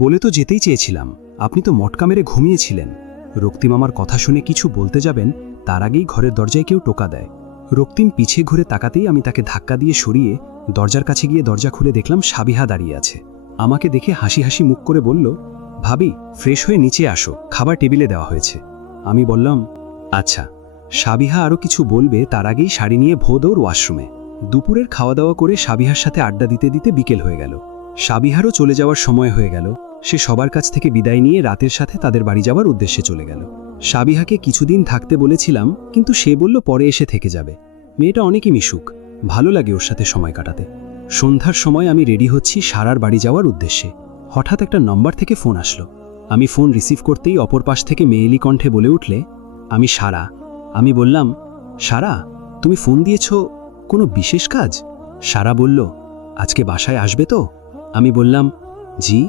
বলে তো যেতেই চেয়েছিলাম, আপনি তো মটকা মেরে ঘুমিয়েছিলেন। রক্তিম আমার কথা শুনে কিছু বলতে যাবেন, তার আগেই ঘরের দরজায় কেউ টোকা দেয়। রক্তিম পিছে ঘুরে তাকাতেই আমি তাকে ধাক্কা দিয়ে সরিয়ে দরজার কাছে গিয়ে দরজা খুলে দেখলাম সাবিহা দাঁড়িয়ে আছে। আমাকে দেখে হাসি হাসি মুখ করে বলল, ভাবি ফ্রেশ হয়ে নিচে আসো, খাবার টেবিলে দেওয়া হয়েছে। আমি বললাম আচ্ছা। সাবিহা আরও কিছু বলবে তার আগেই শাড়ি নিয়ে ভোদৌড় ওয়াশরুমে। দুপুরের খাওয়া দাওয়া করে সাবিহার সাথে আড্ডা দিতে দিতে বিকেল হয়ে গেল। সাবিহারও চলে যাওয়ার সময় হয়ে গেল। সে সবার কাছ থেকে বিদায় নিয়ে রাতের সাথে তাদের বাড়ি যাওয়ার উদ্দেশ্যে চলে গেল। সাবিহাকে কিছুদিন থাকতে বলেছিলাম, কিন্তু সে বলল পরে এসে থেকে যাবে। মেয়েটা অনেকই মিশুক, ভালো লাগে ওর সাথে সময় কাটাতে। সন্ধ্যার সময় আমি রেডি হচ্ছি সারার বাড়ি যাওয়ার উদ্দেশ্যে। হঠাৎ একটা নম্বর থেকে ফোন আসলো। আমি ফোন রিসিভ করতেই অপর পাশ থেকে মেয়েলি কণ্ঠে বলে উঠলে, আমি সারা। আমি বললাম, সারা তুমি ফোন দিয়েছ, কোনো বিশেষ কাজ? সারা বলল, আজকে বাসায় আসবে তো? আমি বললাম জি।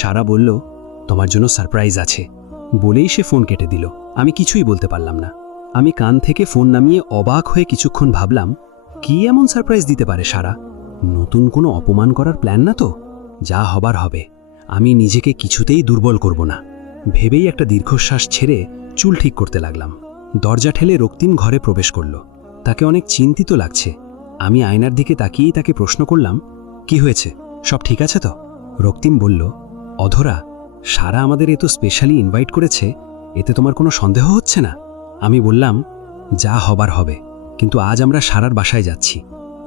সারা বলল, তোমার জন্য সারপ্রাইজ আছে। বলেই সে ফোন কেটে দিল। আমি কিছুই বলতে পারলাম না। আমি কান থেকে ফোন নামিয়ে অবাক হয়ে কিছুক্ষণ ভাবলাম, কি এমন সারপ্রাইজ দিতে পারে সারা? নতুন কোনো অপমান করার প্ল্যান না তো? যা হবার হবে, আমি নিজেকে কিছুতেই দুর্বল করব না ভেবেই একটা দীর্ঘশ্বাস ছেড়ে চুল ঠিক করতে লাগলাম। দরজা ঠেলে রক্তিম ঘরে প্রবেশ করল। তাকে অনেক চিন্তিত লাগছে। আমি আয়নার দিকে তাকিয়েই তাকে প্রশ্ন করলাম, কি হয়েছে, সব ঠিক আছে তো? রক্তিম বলল, অধরা, সারা আমাদের এত স্পেশালি ইনভাইট করেছে, এতে তোমার কোনো সন্দেহ হচ্ছে না? আমি বললাম, যা হবার হবে, কিন্তু আজ আমরা সারার বাসায় যাচ্ছি।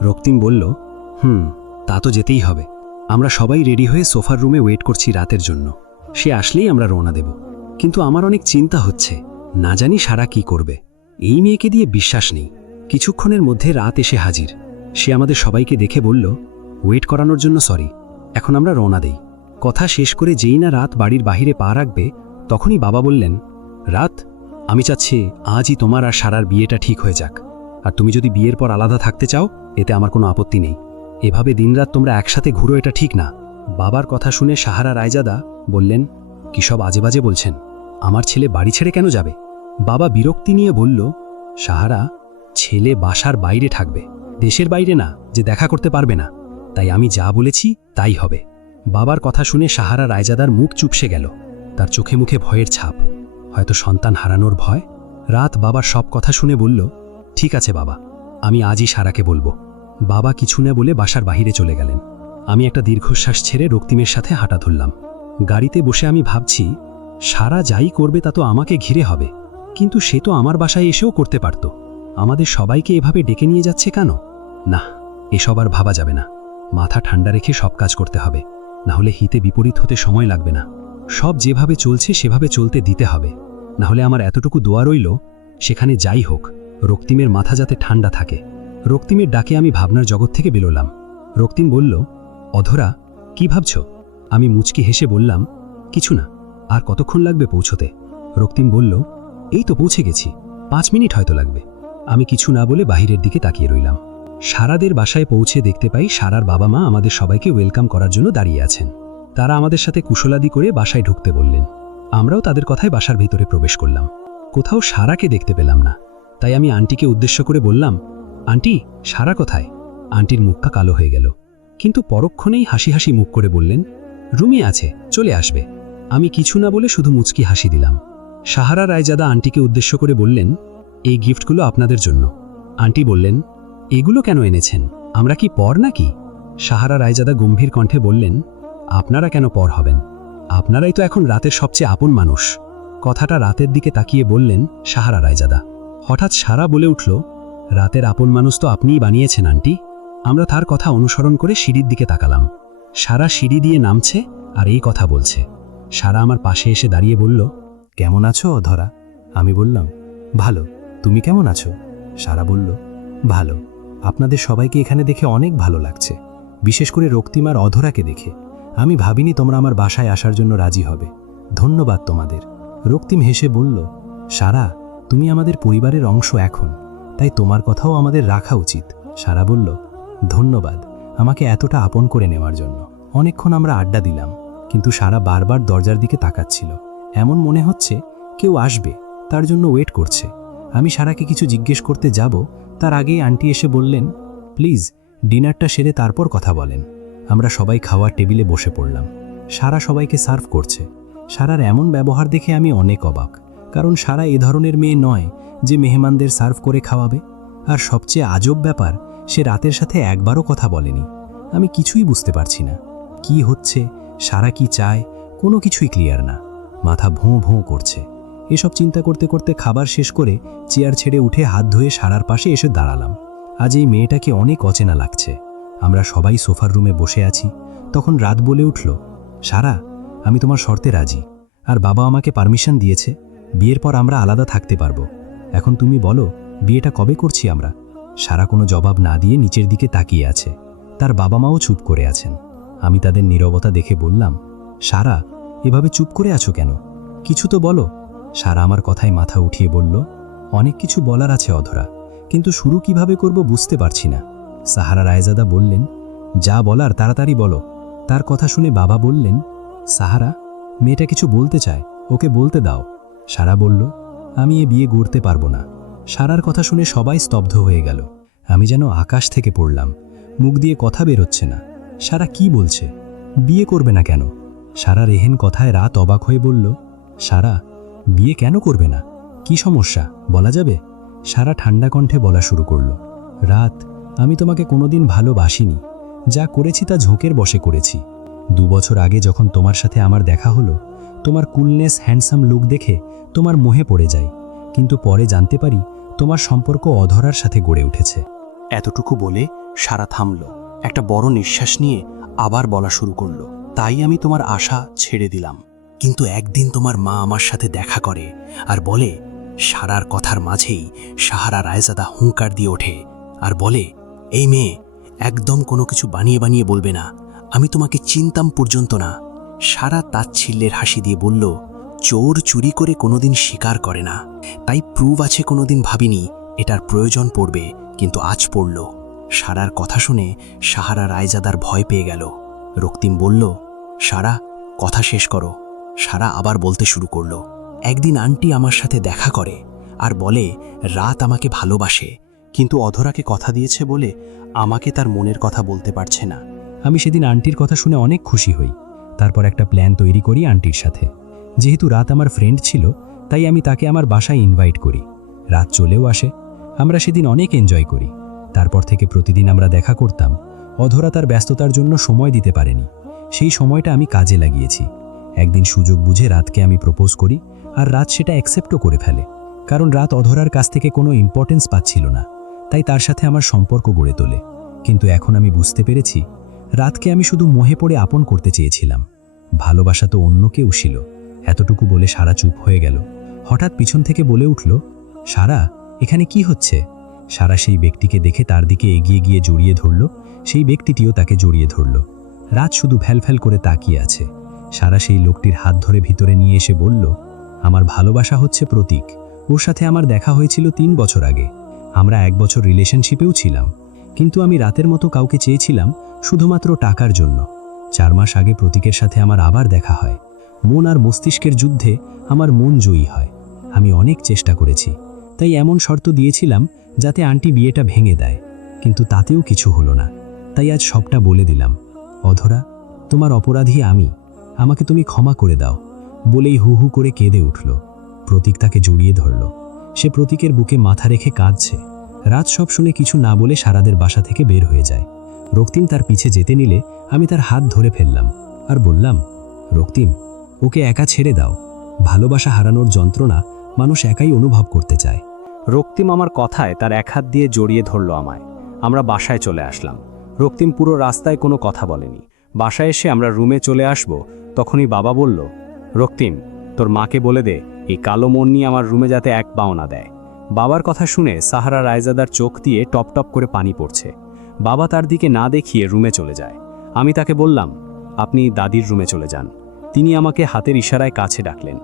রক্তিম বলল, তা তো যেতেই হবে। আমরা সবাই রেডি হয়ে সোফার রুমে ওয়েট করছি রাতের জন্য। সে আসলেই আমরা রওনা দেব। কিন্তু আমার অনেক চিন্তা হচ্ছে, না জানি সারা কি করবে। এই মেয়েকে দিয়ে বিশ্বাস নেই। কিছুক্ষণের মধ্যে রাত এসে হাজির। সে আমাদের সবাইকে দেখে বলল, ওয়েট করানোর জন্য সরি, এখন আমরা রওনা দেই। কথা শেষ করে যেই না রাত বাড়ির বাহিরে পা রাখবে, তখনই বাবা বললেন, রাত, আমি চাচ্ছি আজই তোমার আর সারার বিয়েটা ঠিক হয়ে যাক। আর তুমি যদি বিয়ের পর আলাদা থাকতে চাও, এতে আমার কোনো আপত্তি নেই। এভাবে দিনরাত তোমরা একসাথে ঘুরো, এটা ঠিক না। বাবার কথা শুনে সাহারা রায়জাদা বললেন, কি সব আজে বাজে বলছেন? আমার ছেলে বাড়ি ছেড়ে কেন যাবে? বাবা বিরক্তি নিয়ে বলল, সাহারা, ছেলে বাসার বাইরে থাকবে, দেশের বাইরে না যে দেখা করতে পারবে না। তাই আমি যা বলেছি তাই হবে। বাবার কথা শুনে সাহারা রায়জাদার মুখ চুপসে গেল। তার চোখে মুখে ভয়ের ছাপ, হয়তো সন্তান হারানোর ভয়। রাত বাবার সব কথা শুনে বলল, ঠিক আছে বাবা, আমি আজই সারাকে বলবো। বাবা কিছু না বলে বাসার বাহিরে চলে গেলেন। আমি একটা দীর্ঘশ্বাস ছেড়ে রক্তিমের সাথে হাঁটা ধরলাম। গাড়িতে বসে আমি ভাবছি, সারা যাই করবে তা তো আমাকে ঘিরে হবে, কিন্তু সে তো আমার বাসায় এসেও করতে পারত। আমাদের সবাইকে এভাবে ডেকে নিয়ে যাচ্ছে কেন? না, এসব আর ভাবা যাবে না। মাথা ঠান্ডা রেখে সব কাজ করতে হবে, না হলে হিতে বিপরীত হতে সময় লাগবে না। সব যেভাবে চলছে সেভাবে চলতে দিতে হবে। না হলে আমার এতটুকু দোয়া রইল, সেখানে যাই হোক রক্তিমের মাথা যাতে ঠান্ডা থাকে। রক্তিমের ডাকে আমি ভাবনার জগৎ থেকে বেরোলাম। রক্তিম বলল, অধরা, কি ভাবছ? আমি মুচকি হেসে বললাম, কিছু না। আর কতক্ষণ লাগবে পৌঁছতে? রক্তিম বলল, এই তো পৌঁছে গেছি, 5 মিনিট হয়তো লাগবে। আমি কিছু না বলে বাহিরের দিকে তাকিয়ে রইলাম। সারাদের বাসায় পৌঁছে দেখতে পাই সারার বাবা মা আমাদের সবাইকে ওয়েলকাম করার জন্য দাঁড়িয়ে আছেন। তারা আমাদের সাথে কুশলাদি করে বাসায় ঢুকতে বললেন। আমরাও তাদের কথায় বাসার ভিতরে প্রবেশ করলাম। কোথাও সারাকে দেখতে পেলাম না। তাই আমি আন্টিকে উদ্দেশ্য করে বললাম, আন্টি, সারা কোথায়? আন্টির মুখটা কালো হয়ে গেল, কিন্তু পরক্ষণেই হাসি হাসি মুখ করে বললেন, রুমে আছে, চলে আসবে। আমি কিছু না বলে শুধু মুচকি হাসি দিলাম। সাহারা রায়জাদা আন্টিকে উদ্দেশ্য করে বললেন, এই গিফটগুলো আপনাদের জন্য। আন্টি বললেন, এগুলো কেন এনেছেন? আমরা কি পর নাকি? সাহারা রায়জাদা গম্ভীর কণ্ঠে বললেন, আপনারা কেন পর হবেন? আপনারাই তো এখন রাতের সবচেয়ে আপন মানুষ। কথাটা রাতের দিকে তাকিয়ে বললেন সাহারা রায়জাদা। হঠাৎ সারা বলে উঠল, রাতের আপন মানুষ তো আপনিই বানিয়েছেন আন্টি। আমরা তার কথা অনুসরণ করে সিঁড়ির দিকে তাকালাম। সারা সিঁড়ি দিয়ে নামছে আর এই কথা বলছে। সারা আমার পাশে এসে দাঁড়িয়ে বলল, কেমন আছো অধরা? আমি বললাম, ভালো। তুমি কেমন আছো? সারা বলল, ভালো। আপনাদের সবাইকে এখানে দেখে অনেক ভালো লাগছে, বিশেষ করে রক্তিম আর অধরাকে দেখে। আমি ভাবিনি তোমরা আমার বাসায় আসার জন্য রাজি হবে। ধন্যবাদ তোমাদের। রক্তিম হেসে বলল, সারা, তুমি আমাদের পরিবারের অংশ এখন, তাই তোমার কথাও আমাদের রাখা উচিত। সারা বলল, ধন্যবাদ আমাকে এতটা আপন করে নেওয়ার জন্য। অনেকক্ষণ আমরা আড্ডা দিলাম, কিন্তু সারা বারবার দরজার দিকে তাকাচ্ছিল। এমন মনে হচ্ছে কেউ আসবে, তার জন্য ওয়েট করছে। আমি সারাকে কিছু জিজ্ঞেস করতে যাব, তার আগেই আন্টি এসে বললেন, প্লিজ ডিনারটা সেরে তারপর কথা বলেন। আমরা সবাই খাওয়ার টেবিলে বসে পড়লাম। সারা সবাইকে সার্ভ করছে। সারার এমন ব্যবহার দেখে আমি অনেক অবাক, কারণ সারা এ ধরনের মেয়ে নয় যে মেহমানদের সার্ভ করে খাওয়াবে। আর সবচেয়ে আজব ব্যাপার, সে রাতের সাথে একবারও কথা বলেনি। আমি কিছুই বুঝতে পারছি না কি হচ্ছে, সারা কি চায়, কোনো কিছুই ক্লিয়ার না। মাথা ভোঁ ভোঁ করছে। এসব চিন্তা করতে করতে খাবার শেষ করে চেয়ার ছেড়ে উঠে হাত ধুয়ে সারার পাশে এসে দাঁড়ালাম। আজ এই মেয়েটাকে অনেক অচেনা লাগছে। আমরা সবাই সোফার রুমে বসে আছি, তখন রাত বলে উঠল, সারা, আমি তোমার শর্তে রাজি। আর বাবা আমাকে পারমিশন দিয়েছে, বিয়ের পর আমরা আলাদা থাকতে পারবো। এখন তুমি বলো, বিয়েটা কবে করছি আমরা? সারা কোনো জবাব না দিয়ে নিচের দিকে তাকিয়ে আছে। তার বাবা মাও চুপ করে আছেন। আমি তাদের নীরবতা দেখে বললাম, সারা, এভাবে চুপ করে আছো কেন? কিছু তো বলো। সারা আমার কথায় মাথা উঠিয়ে বলল, অনেক কিছু বলার আছে অধরা, কিন্তু শুরু কিভাবে করব বুঝতে পারছি না। সাহারা রায়জাদা বললেন, যা বলার তাড়াতাড়ি বলো। তার কথা শুনে বাবা বললেন, সাহারা, মেয়েটা কিছু বলতে চায়, ওকে বলতে দাও। সারা বলল, আমি এ বিয়ে গড়তে পারবো না। সারার কথা শুনে সবাই স্তব্ধ হয়ে গেল। আমি যেন আকাশ থেকে পড়লাম, মুখ দিয়ে কথা বেরোচ্ছে না। সারা কি বলছে? বিয়ে করবে না কেন? সারার এহেন কথায় রাত অবাক হয়ে বলল, সারা, বিয়ে কেন করবে না? কি সমস্যা বলা যাবে? সারা ঠান্ডা কণ্ঠে বলা শুরু করলো, রাত, আমি তোমাকে কোনোদিন ভালোবাসিনি। যা করেছি তা ঝোঁকের বশে করেছি। 2 বছর আগে যখন তোমার সাথে আমার দেখা হলো, তোমার কুলনেস, হ্যান্ডসাম লুক দেখে তোমার মোহে পড়ে যাই, কিন্তু পরে জানতে পারি তোমার সম্পর্ক অধরার সাথে গড়ে উঠেছে। এতটুকু বলে সারা থামল, একটা বড় নিঃশ্বাস নিয়ে আবার বলা শুরু করলো, তাই আমি তোমার আশা ছেড়ে দিলাম। কিন্তু একদিন তোমার মা আমার সাথে দেখা করে আর বলে, সারার কথার মাঝেই সাহারা রায়জাদা হুঙ্কার দিয়ে ওঠে আর বলে, এই মেয়ে একদম কোনো কিছু বানিয়ে বানিয়ে বলবে না, আমি তোমাকে চিনতাম পর্যন্ত না। সারা তাচ্ছিল্যের হাসি দিয়ে বলল, চোর চুরি করে কোনোদিন স্বীকার করে না, তাই প্রুভ আছে কোনোদিন ভাবিনি এটার প্রয়োজন পড়বে, কিন্তু আজ পড়ল। সারার কথা শুনে সাহারা রায়জাদার ভয় পেয়ে গেল। রক্তিম বলল, সারা, কথা শেষ করো। সারা আবার বলতে শুরু করলো, একদিন আন্টি আমার সাথে দেখা করে আর বলে রাত আমাকে ভালোবাসে, কিন্তু অধরাকে কথা দিয়েছে বলে আমাকে তার মনের কথা বলতে পারছে না। আমি সেদিন আন্টির কথা শুনে অনেক খুশি হই। তারপর একটা প্ল্যান তৈরি করি আন্টির সাথে। যেহেতু রাত আমার ফ্রেন্ড ছিল, তাই আমি তাকে আমার বাসায় ইনভাইট করি। রাত চলেও আসে। আমরা সেদিন অনেক এনজয় করি। তারপর থেকে প্রতিদিন আমরা দেখা করতাম। অধরা তার ব্যস্ততার জন্য সময় দিতে পারেনি। সেই সময়টা আমি কাজে লাগিয়েছি। একদিন সুযোগ বুঝে রাতকে আমি প্রপোজ করি, আর রাত সেটা অ্যাকসেপ্টও করে ফেলে। কারণ রাত অধরার কাছ থেকে কোনো ইম্পর্টেন্স পাচ্ছিল না, তাই তার সাথে আমার সম্পর্ক গড়ে তোলে। কিন্তু এখন আমি বুঝতে পেরেছি, রাতকে আমি শুধু মোহে পড়ে আপন করতে চেয়েছিলাম। ভালোবাসা তো অন্য কেউ ছিল। এতটুকু বলে সারা চুপ হয়ে গেল। হঠাৎ পিছন থেকে বলে উঠল, সারা, এখানে কি হচ্ছে? সারা সেই ব্যক্তিকে দেখে তার দিকে এগিয়ে গিয়ে জড়িয়ে ধরল। সেই ব্যক্তিটিও তাকে জড়িয়ে ধরল। রাত শুধু ফ্যালফ্যাল করে তাকিয়ে আছে। সারা সেই লোকটির হাত ধরে ভিতরে নিয়ে এসে বলল, আমার ভালোবাসা হচ্ছে প্রতীক। ওর সাথে আমার দেখা হয়েছিল 3 বছর আগে। আমরা 1 বছর রিলেশনশিপেও ছিলাম, কিন্তু আমি রাতের মতো কাউকে চেয়েছিলাম শুধুমাত্র টাকার জন্য। 4 মাস আগে প্রতীকের সাথে আমার আবার দেখা হয়। মন আর মস্তিষ্কের যুদ্ধে আমার মন জয়ী হয়। আমি অনেক চেষ্টা করেছি, তাই এমন শর্ত দিয়েছিলাম যাতে আন্টি বিয়েটা ভেঙে দেয়, কিন্তু তাতেও কিছু হলো না। তাই আজ সবটা বলে দিলাম। অধরা, তোমার অপরাধী আমি, আমাকে তুমি ক্ষমা করে দাও। বলেই হু হু করে কেঁদে উঠল। প্রতীক তাকে জড়িয়ে ধরল। সে প্রতীকের বুকে মাথা রেখে কাঁদছে। রাত সব শুনে কিছু না বলে সারাদের বাসা থেকে বের হয়ে যায়। রক্তিম তার পিছে যেতে নিলে আমি তার হাত ধরে ফেললাম আর বললাম, রক্তিম, ওকে একা ছেড়ে দাও। ভালোবাসা হারানোর যন্ত্রণা মানুষ একাই অনুভব করতে চায়। রক্তিম আমার কথায় তার এক হাত দিয়ে জড়িয়ে ধরল আমায়। আমরা বাসায় চলে আসলাম। রক্তিম পুরো রাস্তায় কোনো কথা বলেনি। বাসায় এসে আমরা রুমে চলে আসব, তখনই বাবা বলল, রক্তিম, তোর মাকে বলে দে এই কালো মন নিয়ে আমার রুমে যাতে এক পাও না দেয়। বাবার কথা শুনে সাহারা রায়জাদার চোখ দিয়ে টপ টপ করে পানি পড়ছে। বাবা তার দিকে না দেখিয়ে রুমে চলে যায়। আমি তাকে বললাম, আপনি দাদির রুমে চলে যান। তিনি আমাকে হাতের ইশারায় কাছে ডাকলেন।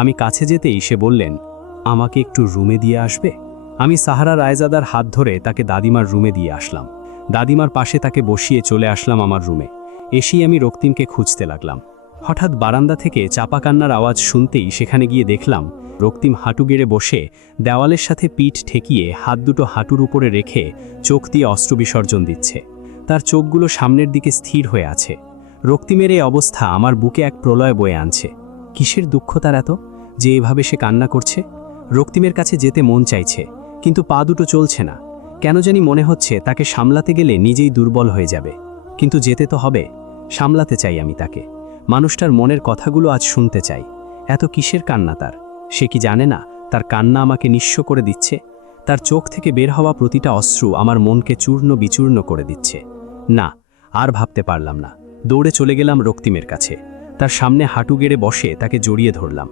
আমি কাছে যেতেই সে বললেন, আমাকে একটু রুমে দিয়ে আসবে? আমি সাহারা রায়জাদার হাত ধরে তাকে দাদিমার রুমে দিয়ে আসলাম। দাদিমার পাশে তাকে বসিয়ে চলে আসলাম আমার রুমে। এসেই আমি রক্তিমকে খুঁজতে লাগলাম। হঠাৎ বারান্দা থেকে চাপা কান্নার আওয়াজ শুনতেই সেখানে গিয়ে দেখলাম রক্তিম হাঁটু গেড়ে বসে দেওয়ালের সাথে পিঠ ঠেকিয়ে হাত দুটো হাঁটুর উপরে রেখে চোখ দিয়ে অস্ত্র বিসর্জন দিচ্ছে। তার চোখগুলো সামনের দিকে স্থির হয়ে আছে। রক্তিমের এই অবস্থা আমার বুকে এক প্রলয় বয়ে আনছে। কিসের দুঃখ তার এত, যে এভাবে সে কান্না করছে? রক্তিমের কাছে যেতে মন চাইছে, কিন্তু পা দুটো চলছে না। কেন জানি মনে হচ্ছে তাকে সামলাতে গেলে নিজেই দুর্বল হয়ে যাবে। কিন্তু যেতে তো হবে, সামলাতে চাই আমি তাকে। মানুষটার মনের কথাগুলো আজ শুনতে চাই। এত কিসের কান্না তার? সে কি জানে না তার কান্না আমাকে নিঃস্ব করে দিচ্ছে? তার চোখ থেকে বের হওয়া প্রতিটা অশ্রু আমার মনকে চূর্ণ বিচূর্ণ করে দিচ্ছে। না, আর ভাবতে পারলাম না। দৌড়ে চলে গেলাম রক্তিমের কাছে। তার সামনে হাঁটু গেড়ে বসে তাকে জড়িয়ে ধরলাম।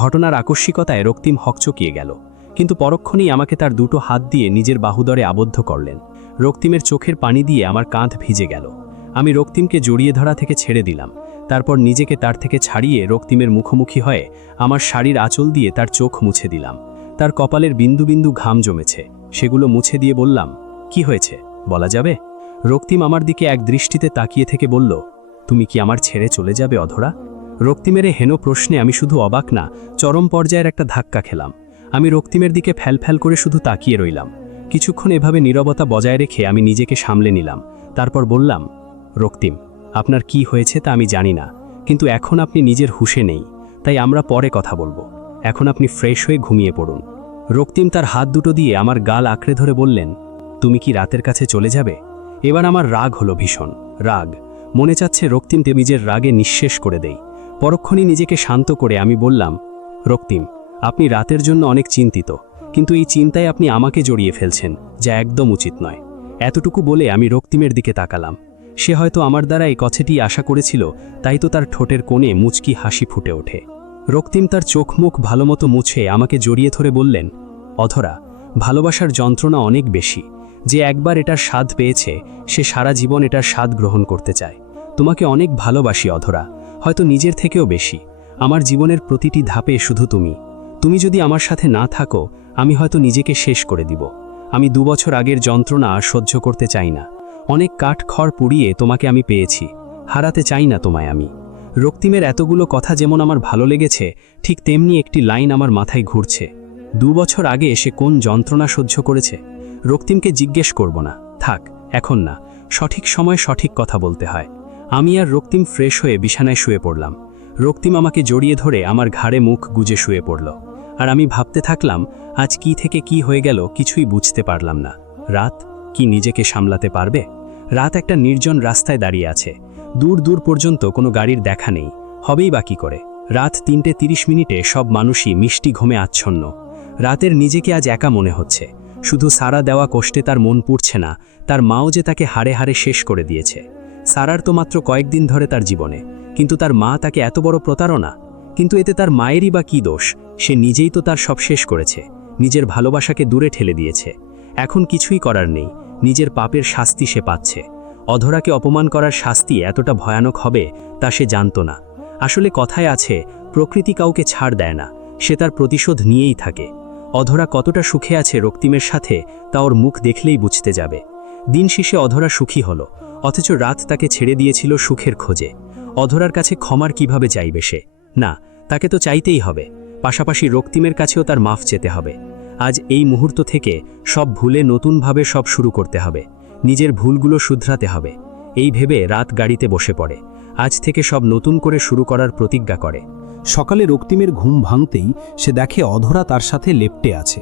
ঘটনার আকস্মিকতায় রক্তিম হকচকিয়ে গেল, কিন্তু পরক্ষণেই আমাকে তার দুটো হাত দিয়ে নিজের বাহুদরে আবদ্ধ করলেন। রক্তিমের চোখের পানি দিয়ে আমার কাঁধ ভিজে গেল। আমি রক্তিমকে জড়িয়ে ধরা থেকে ছেড়ে দিলাম। তারপর নিজেকে তার থেকে ছাড়িয়ে রক্তিমের মুখোমুখি হয়ে আমার শাড়ির আঁচল দিয়ে তার চোখ মুছে দিলাম। তার কপালের বিন্দু বিন্দু ঘাম জমেছে, সেগুলো মুছে দিয়ে বললাম, কি হয়েছে বলা যাবে? রক্তিম আমার দিকে এক দৃষ্টিতে তাকিয়ে থেকে বলল, তুমি কি আমার ছেড়ে চলে যাবে অধরা? রক্তিমের হেন প্রশ্নে আমি শুধু অবাক না, চরম পর্যায়ের একটা ধাক্কা খেলাম। আমি রক্তিমের দিকে ফ্যাল করে শুধু তাকিয়ে রইলাম। কিছুক্ষণ এভাবে নীরবতা বজায় রেখে আমি নিজেকে সামলে নিলাম। তারপর বললাম, রক্তিম, আপনার কি হয়েছে তা আমি জানি না, কিন্তু এখন আপনি নিজের হুঁশে নেই, তাই আমরা পরে কথা বলবো। এখন আপনি ফ্রেশ হয়ে ঘুমিয়ে পড়ুন। রক্তিম তার হাত দুটো দিয়ে আমার গাল আঁকড়ে ধরে বললেন, তুমি কি রাতের কাছে চলে যাবে? এবার আমার রাগ হলো, ভীষণ রাগ। মনে চাচ্ছে রক্তিমকে নিজের রাগে নিঃশেষ করে দেই। পরক্ষণই নিজেকে শান্ত করে আমি বললাম, রক্তিম, আপনি রাতের জন্য অনেক চিন্তিত, কিন্তু এই চিন্তায় আপনি আমাকে জড়িয়ে ফেলছেন, যা একদম উচিত নয়। এতটুকু বলে আমি রক্তিমের দিকে তাকালাম। সে হয়তো আমার দ্বারা এই কথাটি আশা করেছিল, তাই তো তার ঠোঁটের কোণে মুচকি হাসি ফুটে ওঠে। রক্তিম তার চোখ মুখ ভালোমতো মুছে আমাকে জড়িয়ে ধরে বললেন, অধরা, ভালোবাসার যন্ত্রণা অনেক বেশি। যে একবার এটার স্বাদ পেয়েছে, সে সারা জীবন এটার স্বাদ গ্রহণ করতে চায়। তোমাকে অনেক ভালোবাসি অধরা, হয়তো নিজের থেকেও বেশি। আমার জীবনের প্রতিটি ধাপে শুধু তুমি যদি আমার সাথে না থাকো, আমি হয়তো নিজেকে শেষ করে দিব। আমি 2 বছর আগের যন্ত্রণা আর সহ্য করতে চাই না। অনেক কাঠ খড় পুড়িয়ে তোমাকে আমি পেয়েছি, হারাতে চাই না তোমায় আমি। রক্তিমের এতগুলো কথা যেমন আমার ভালো লেগেছে, ঠিক তেমনি একটি লাইন আমার মাথায় ঘুরছে। 2 বছর আগে সে কোন যন্ত্রণা সহ্য করেছে? রক্তিমকে জিজ্ঞেস করব না, থাক, এখন না। সঠিক সময় সঠিক কথা বলতে হয়। আমি আর রক্তিম ফ্রেশ হয়ে বিছানায় শুয়ে পড়লাম। রক্তিম আমাকে জড়িয়ে ধরে আমার ঘাড়ে মুখ গুজে শুয়ে পড়ল। আর আমি ভাবতে থাকলাম, আজ কি থেকে কি হয়ে গেল কিছুই বুঝতে পারলাম না। রাত কি নিজেকে সামলাতে পারবে? রাত একটা নির্জন রাস্তায় দাঁড়িয়ে আছে। দূর দূর পর্যন্ত কোনো গাড়ির দেখা নেই, হবেই বা কি করে? রাত 3:30 সব মানুষই মিষ্টি ঘুমে আচ্ছন্ন। রাতের নিজেকে আজ একা মনে হচ্ছে। শুধু সারা দেওয়া কষ্টে তার মন পুড়ছে না, তার মাও যে তাকে হাড়ে হাড়ে শেষ করে দিয়েছে। সারার তো মাত্র কয়েকদিন ধরে তার জীবনে, কিন্তু তার মা তাকে এত বড় প্রতারণা। কিন্তু এতে তার মায়েরই বা কী দোষ? সে নিজেই তো তার সব শেষ করেছে, নিজের ভালোবাসাকে দূরে ঠেলে দিয়েছে। এখন কিছুই করার নেই, নিজের পাপের শাস্তি সে পাচ্ছে। অধরাকে অপমান করার শাস্তি এতটা ভয়ানক হবে তা সে জানত না। আসলে কথায় আছে, প্রকৃতি কাউকে ছাড় দেয় না, সে তার প্রতিশোধ নিয়েই থাকে। অধরা কতটা সুখে আছে রক্তিমের সাথে, তা ওর মুখ দেখলেই বুঝতে যাবে। দিন শেষে অধরা সুখী হলো, অথচ রাত তাকে ছেড়ে দিয়েছিল সুখের খোঁজে। অধরার কাছে ক্ষমার কিভাবে চাইবে সে? না, তাকে তো চাইতেই হবে। পাশাপাশি রক্তিমের কাছেও তার মাফ চেতে হবে। আজ এই মুহূর্ত থেকে সব ভুলে নতুনভাবে সব শুরু করতে হবে, নিজের ভুলগুলো শুধরাতে হবে। এই ভেবে রাত গাড়িতে বসে পড়ে। আজ থেকে সব নতুন করে শুরু করার প্রতিজ্ঞা করে। সকালে রক্তিমের ঘুম ভাঙতেই সে দেখে অধরা তার সাথে লেপ্টে আছে,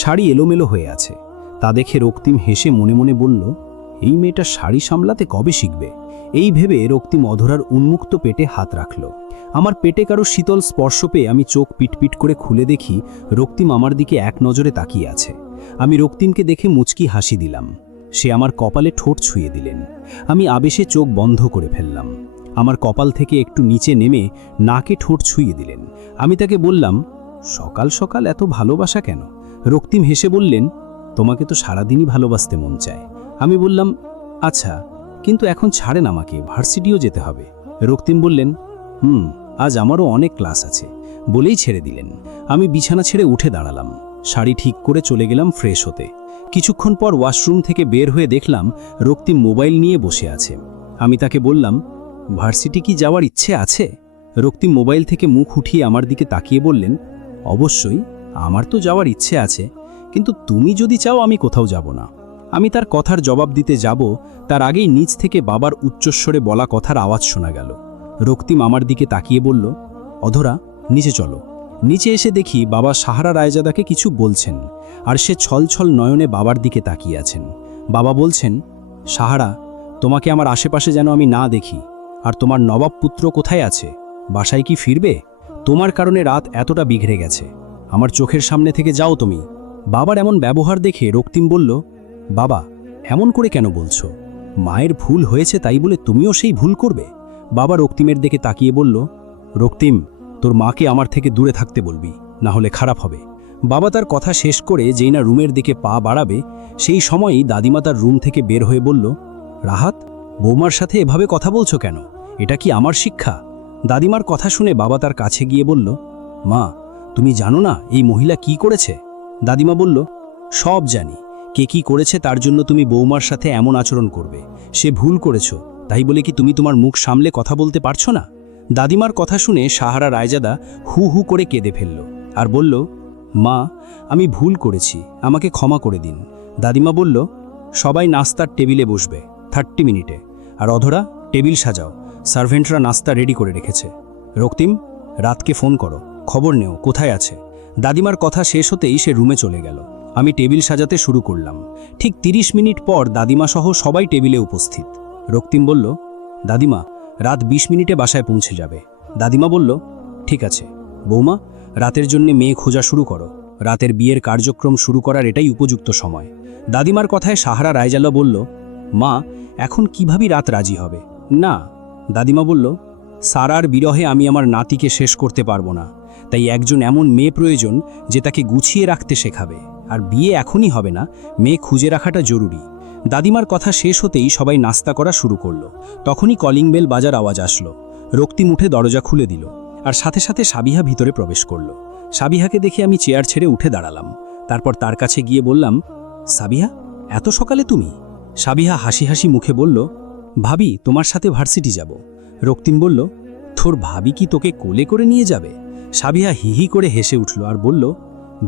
শাড়ি এলোমেলো হয়ে আছে। তা দেখে রক্তিম হেসে মনে মনে বলল, এই মেয়েটা শাড়ি সামলাতে কবে শিখবে? এই ভেবে রক্তিম অধরার উন্মুক্ত পেটে হাত রাখল। আমার পেটে কারো শীতল স্পর্শ পেয়ে আমি চোখ পিটপিট করে খুলে দেখি রক্তিম আমার দিকে এক নজরে তাকিয়ে আছে। আমি রক্তিমকে দেখে মুচকি হাসি দিলাম। সে আমার কপালে ঠোঁট ছুঁয়ে দিলেন। আমি আবেশে চোখ বন্ধ করে ফেললাম। আমার কপাল থেকে একটু নিচে নেমে নাকে ঠোঁট ছুঁয়ে দিলেন। আমি তাকে বললাম, সকাল সকাল এত ভালোবাসা কেন? রক্তিম হেসে বললেন, তোমাকে তো সারাদিনই ভালোবাসতে মন চায়। আমি বললাম, আচ্ছা, কিন্তু এখন ছাড়েন আমাকে, ভার্সিটিও যেতে হবে। রক্তিম বললেন, আজ আমারও অনেক ক্লাস আছে, বলেই ছেড়ে দিলেন। আমি বিছানা ছেড়ে উঠে দাঁড়ালাম, শাড়ি ঠিক করে চলে গেলাম ফ্রেশ হতে। কিছুক্ষণ পর ওয়াশরুম থেকে বের হয়ে দেখলাম রক্তিম মোবাইল নিয়ে বসে আছে। আমি তাকে বললাম, ভার্সিটি কি যাওয়ার ইচ্ছে আছে? রক্তিম মোবাইল থেকে মুখ উঠিয়ে আমার দিকে তাকিয়ে বললেন, অবশ্যই, আমার তো যাওয়ার ইচ্ছে আছে, কিন্তু তুমি যদি চাও আমি কোথাও যাব না। আমি তার কথার জবাব দিতে যাব তার আগেই নিচ থেকে বাবার উচ্চস্বরে বলা কথার আওয়াজ শোনা গেল। রক্তিম আমার দিকে তাকিয়ে বলল, অধরা, নিচে চলো। নিচে এসে দেখি বাবা সাহারা রায়জাদাকে কিছু বলছেন, আর সে ছলছল নয়নে বাবার দিকে তাকিয়ে আছেন। বাবা বলছেন, সাহারা, তোমাকে আমার আশেপাশে যেন আমি না দেখি। আর তোমার নবাব পুত্র কোথায় আছে? বাসায় কি ফিরবে? তোমার কারণে রাত এতটা বিগড়ে গেছে। আমার চোখের সামনে থেকে যাও তুমি। বাবার এমন ব্যবহার দেখে রক্তিম বলল, বাবা, এমন করে কেন বলছো? মায়ের ভুল হয়েছে তাই বলে তুমিও সেই ভুল করবে? বাবা রক্তিমের দিকে তাকিয়ে বলল, রক্তিম, তোর মাকে আমার থেকে দূরে থাকতে বলবি, না হলে খারাপ হবে। বাবা তার কথা শেষ করে যেই না রুমের দিকে পা বাড়াবে, সেই সময়ই দাদিমা তার রুম থেকে বের হয়ে বলল, রাহাত, বৌমার সাথে এভাবে কথা বলছো কেন? এটা কি আমার শিক্ষা? দাদিমার কথা শুনে বাবা তার কাছে গিয়ে বলল, মা, তুমি জানো না এই মহিলা কি করেছে? দাদিমা বলল, সব জানি। কে কি করেছে তার জন্য তুমি বৌমার সাথে এমন আচরণ করবে? সে ভুল করেছো, তাই বলে কি তুমি তোমার মুখ সামলে কথা বলতে পারছো না? দাদিমার কথা শুনে সাহারা রায়জাদা হু হু করে কেঁদে ফেলল আর বলল, মা, আমি ভুল করেছি, আমাকে ক্ষমা করে দিন। দাদিমা বলল, সবাই নাস্তার টেবিলে বসবে 30 মিনিটে। আর অধরা, টেবিল সাজাও, সার্ভেন্টরা নাস্তা রেডি করে রেখেছে। রক্তিম, রাতকে ফোন করো, খবর নেও কোথায় আছে। দাদিমার কথা শেষ হতেই সে রুমে চলে গেল। আমি টেবিল সাজাতে শুরু করলাম। ঠিক 30 মিনিট পর দাদিমা সহ সবাই টেবিলে উপস্থিত। রক্তিম বলল, দাদিমা, রাত 20 মিনিটে বাসায় পৌঁছে যাবে। দাদিমা বলল, ঠিক আছে। বৌমা, রাতের জন্য মেয়ে খোঁজা শুরু করো। রাতের বিয়ের কার্যক্রম শুরু করার এটাই উপযুক্ত সময়। দাদিমার কথায় সাহারা রায়জালা বলল, মা, এখন কিভাবে রাত রাজি হবে? না। দাদিমা বলল, সারার বিরহে আমি আমার নাতিকে শেষ করতে পারবো না, তাই একজন এমন মেয়ে প্রয়োজন যে তাকে গুছিয়ে রাখতে শেখাবে। আর বিয়ে এখনই হবে না, মেয়ে খুঁজে রাখাটা জরুরি। দাদিমার কথা শেষ হতেই সবাই নাস্তা করা শুরু করলো। তখনই কলিং বেল বাজার আওয়াজ আসলো। রক্তিম উঠে দরজা খুলে দিল, আর সাথে সাথে সাবিহা ভিতরে প্রবেশ করলো। সাবিহাকে দেখে আমি চেয়ার ছেড়ে উঠে দাঁড়ালাম। তারপর তার কাছে গিয়ে বললাম, সাবিহা, এত সকালে তুমি? সাবিহা হাসি হাসি মুখে বলল, ভাবি, তোমার সাথে ভার্সিটি যাব। রক্তিম বলল, তোর ভাবি কি তোকে কোলে করে নিয়ে যাবে? সাবিহা হিহি করে হেসে উঠল আর বলল,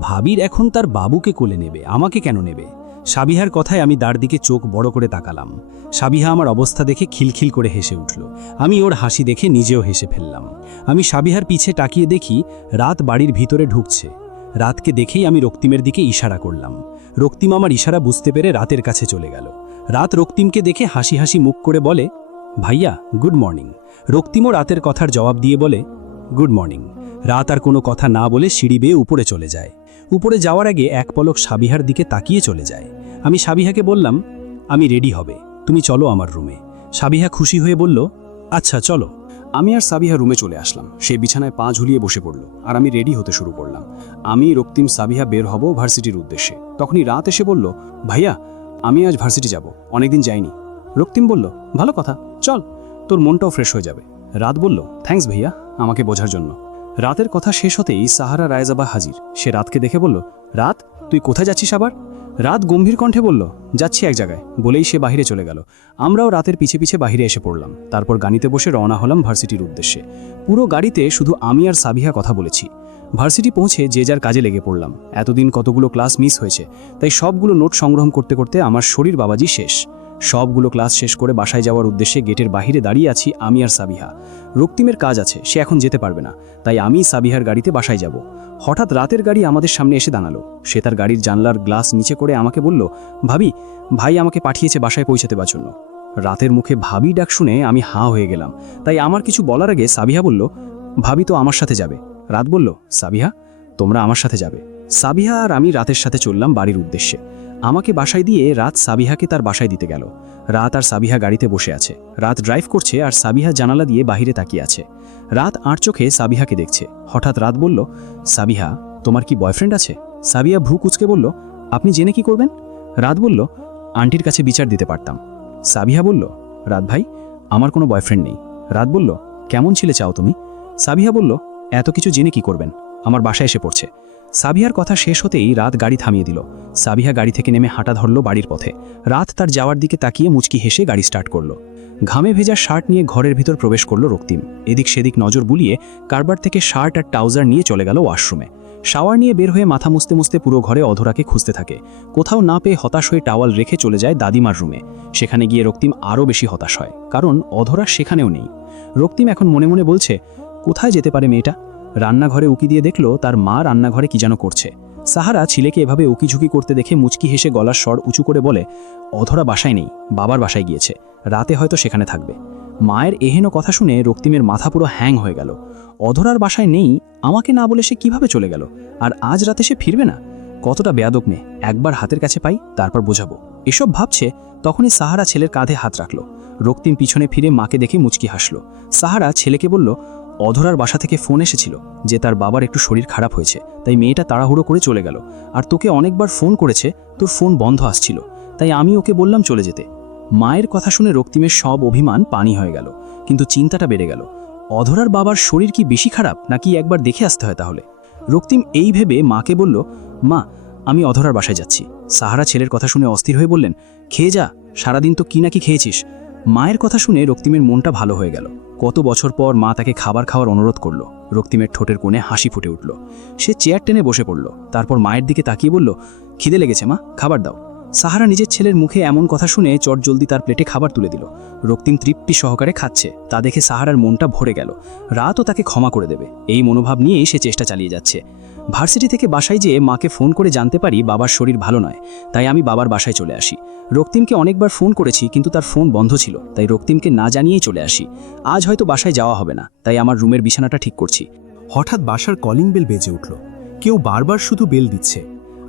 ভাবির এখন তার বাবুকে কোলে নেবে, আমাকে কেন নেবে? সাবিহার কথায় আমি তার দিকে চোখ বড় করে তাকালাম। সাবিহা আমার অবস্থা দেখে খিলখিল করে হেসে উঠল। আমি ওর হাসি দেখে নিজেও হেসে ফেললাম। আমি সাবিহার পিছে তাকিয়ে দেখি রাত বাড়ির ভিতরে ঢুকছে। রাতকে দেখেই আমি রক্তিমের দিকে ইশারা করলাম। রক্তিম আমার ইশারা বুঝতে পেরে রাতের কাছে চলে গেল। রাত রক্তিমকে দেখে হাসি হাসি মুখ করে বলে, ভাইয়া, গুড মর্নিং। রক্তিমও রাতের কথার জবাব দিয়ে বলে, গুড মর্নিং। রাত আর কোনো কথা না বলে সিঁড়ি বেয়ে উপরে চলে যায়। উপরে যাওয়ার আগে এক পলক সাবিহার দিকে তাকিয়ে চলে যায়। আমি সাবিহাকে বললাম, আমি রেডি হবে, তুমি চলো আমার রুমে। সাবিহা খুশি হয়ে বলল, আচ্ছা চলো। আমি আর সাবিহা রুমে চলে আসলাম। সে বিছানায় পা ঝুলিয়ে বসে পড়ল, আর আমি রেডি হতে শুরু করলাম। আমি, রক্তিম, সাবিহা বের হব ভার্সিটির উদ্দেশ্যে। তখনই রাত এসে বলল, ভাইয়া, আমি আজ ভার্সিটি যাব, অনেকদিন যাইনি। রক্তিম বলল, ভালো কথা, চল, তোর মনটাও ফ্রেশ হয়ে যাবে। রাত বলল, থ্যাঙ্কস ভাইয়া, আমাকে বোঝার জন্য। রাতের কথা শেষ হতেই সাহারা রায়জাবা হাজির। সে রাতকে দেখে বলল, রাত, তুই কোথায় যাচ্ছিস আবার? রাত গম্ভীর কণ্ঠে বলল, যাচ্ছি এক জায়গায়, বলেই সে বাহিরে চলে গেল। আমরাও রাতের পিছে পিছে বাহিরে এসে পড়লাম। তারপর গাড়িতে বসে রওনা হলাম ভার্সিটির উদ্দেশ্যে। পুরো গাড়িতে শুধু আমি আর সাবিহা কথা বলেছি। ভার্সিটি পৌঁছে যে যার কাজে লেগে পড়লাম। এতদিন কতগুলো ক্লাস মিস হয়েছে, তাই সবগুলো নোট সংগ্রহ করতে করতে আমার শরীর বাবাজি শেষ। সবগুলো ক্লাস শেষ করে বাসায় যাওয়ার উদ্দেশ্যে গেটের বাহিরে দাঁড়িয়ে আছি আমি আর সাবিহা। রক্তিমের কাজ আছে, সে এখন যেতে পারবে না, তাই আমি সাবিহার গাড়িতে বাসায় যাব। হঠাৎ রাতের গাড়ি আমাদের সামনে এসে দাঁড়ালো। সে তার গাড়ির জানলার গ্লাস নিচে করে আমাকে বলল, ভাবি, ভাই আমাকে পাঠিয়েছে বাসায় পৌঁছে দেওয়ার জন্য। রাতের মুখে ভাবি ডাক শুনে আমি হাঁ হয়ে গেলাম। তাই আমার কিছু বলার আগে সাবিহা বলল, ভাবি তো আমার সাথে যাবে। রাত বলল, সাবিহা, তোমরা আমার সাথে যাবে। সাবিহা আর আমি রাতের সাথে চললাম বাড়ির উদ্দেশ্যে। আমাকে বাসায় দিয়ে রাত সাবিহাকে তার বাসায় দিতে গেল। রাত আর সাবিহা গাড়িতে বসে আছে। রাত ড্রাইভ করছে আর সাবিহা জানালা দিয়ে বাহিরে তাকিয়ে আছে। রাত আর চোখে সাবিহাকে দেখছে। হঠাৎ রাত বলল, সাবিহা, তোমার কি বয়ফ্রেন্ড আছে? সাবিহা ভ্রু কুচকে বলল, আপনি জেনে কি করবেন? রাত বলল, আন্টির কাছে বিচার দিতে পারতাম। সাবিহা বলল, রাত ভাই, আমার কোনো বয়ফ্রেন্ড নেই। রাত বলল, কেমন ছেলে চাও তুমি? সাবিহা বলল, এত কিছু জেনে কি করবেন, আমার বাসায় এসে পড়ছে। সাবিহার কথা শেষ হতেই রাত গাড়ি থামিয়ে দিল। সাবিহা গাড়ি থেকে নেমে হাঁটা ধরল বাড়ির পথে। রাত তার যাওয়ার দিকে তাকিয়ে মুচকি হেসে গাড়ি স্টার্ট করলো। ঘামে ভেজা শার্ট নিয়ে ঘরের ভিতর প্রবেশ করলো রক্তিম। এদিক সেদিক নজর বুলিয়ে কারবার থেকে শার্ট আর ট্রাউজার নিয়ে চলে গেল ওয়াশরুমে। শাওয়ার নিয়ে বের হয়ে মাথা মুছতে মুছতে পুরো ঘরে অধরাকে খুঁজতে থাকে। কোথাও না পেয়ে হতাশ হয়ে টাওয়াল রেখে চলে যায় দাদিমার রুমে। সেখানে গিয়ে রক্তিম আরও বেশি হতাশ হয়, কারণ অধরা সেখানেও নেই। রক্তিম এখন মনে মনে বলছে, কোথায় যেতে পারে মেয়েটা? রান্নাঘরে উকি দিয়ে দেখল তার মা রান্নাঘরে কি যেন করছে। সাহারা ছেলেকে এভাবে উকিঝুঁকি করতে দেখে মুচকি হেসে গলার স্বর উঁচু করে বলে, অধরা বাসায় নেই, বাবার বাসায় গিয়েছে, রাতে হয়তো সেখানে থাকবে। মায়ের এহেন কথা শুনে রক্তিমের মাথা পুরো হ্যাং হয়ে গেল। অধরার বাসায় নেই, আমাকে না বলে সে কিভাবে চলে গেল? আর আজ রাতে সে ফিরবে না? কতটা বেয়াদব মেয়ে, একবার হাতের কাছে পাই তারপর বোঝাবো। এসব ভাবছে তখনই সাহারা ছেলের কাঁধে হাত রাখল। রক্তিম পিছনে ফিরে মাকে দেখে মুচকি হাসল। সাহারা ছেলেকে বলল, অধরার বাসা থেকে ফোন এসেছিল যে তার বাবার একটু শরীর খারাপ হয়েছে, তাই মেয়েটা তাড়াহুড়ো করে চলে গেল। আর তোকে অনেকবার ফোন করেছে, তোর ফোন বন্ধ আসছিল, তাই আমি ওকে বললাম চলে যেতে। মায়ের কথা শুনে রক্তিমের সব অভিমান পানি হয়ে গেল, কিন্তু চিন্তাটা বেড়ে গেল। অধরার বাবার শরীর কি বেশি খারাপ, নাকি একবার দেখে আসতে হয় তাহলে? রক্তিম এই ভেবে মাকে বলল, মা আমি অধরার বাসায় যাচ্ছি। সাহারা ছেলের কথা শুনে অস্থির হয়ে বললেন, খেয়ে যা, সারাদিন তো কি নাকি খেয়েছিস। মায়ের কথা শুনে রক্তিমের মনটা ভালো হয়ে গেল। কত বছর পর মা তাকে খাবার খাওয়ার অনুরোধ করল। রক্তিমের ঠোঁটের কোণে হাসি ফুটে উঠল। সে চেয়ার টেনে বসে পড়ল, তারপর মায়ের দিকে তাকিয়ে বলল, খিদে লেগেছে মা, খাবার দাও। সাহারা নিজের ছেলের মুখে এমন কথা শুনে চটজলদি তার প্লেটে খাবার তুলে দিল। রক্তিম তৃপ্তি সহকারে খাচ্ছে, তা দেখে সাহারার মনটা ভরে গেল। রাতও তাকে ক্ষমা করে দেবে, এই মনোভাব নিয়েই সে চেষ্টা চালিয়ে যাচ্ছে। ভার্সিটি থেকে বাসায় যেয়ে মাকে ফোন করে জানতে পারি বাবার শরীর ভালো নয়, তাই আমি বাবার বাসায় চলে আসি। রক্তিমকে অনেকবার ফোন করেছি, কিন্তু তার ফোন বন্ধ ছিল, তাই রক্তিমকে না জানিয়েই চলে আসি। আজ হয়তো বাসায় যাওয়া হবে না, তাই আমার রুমের বিছানাটা ঠিক করছি। হঠাৎ বাসার কলিং বেল বেজে উঠল। কেউ বারবার শুধু বেল দিচ্ছে।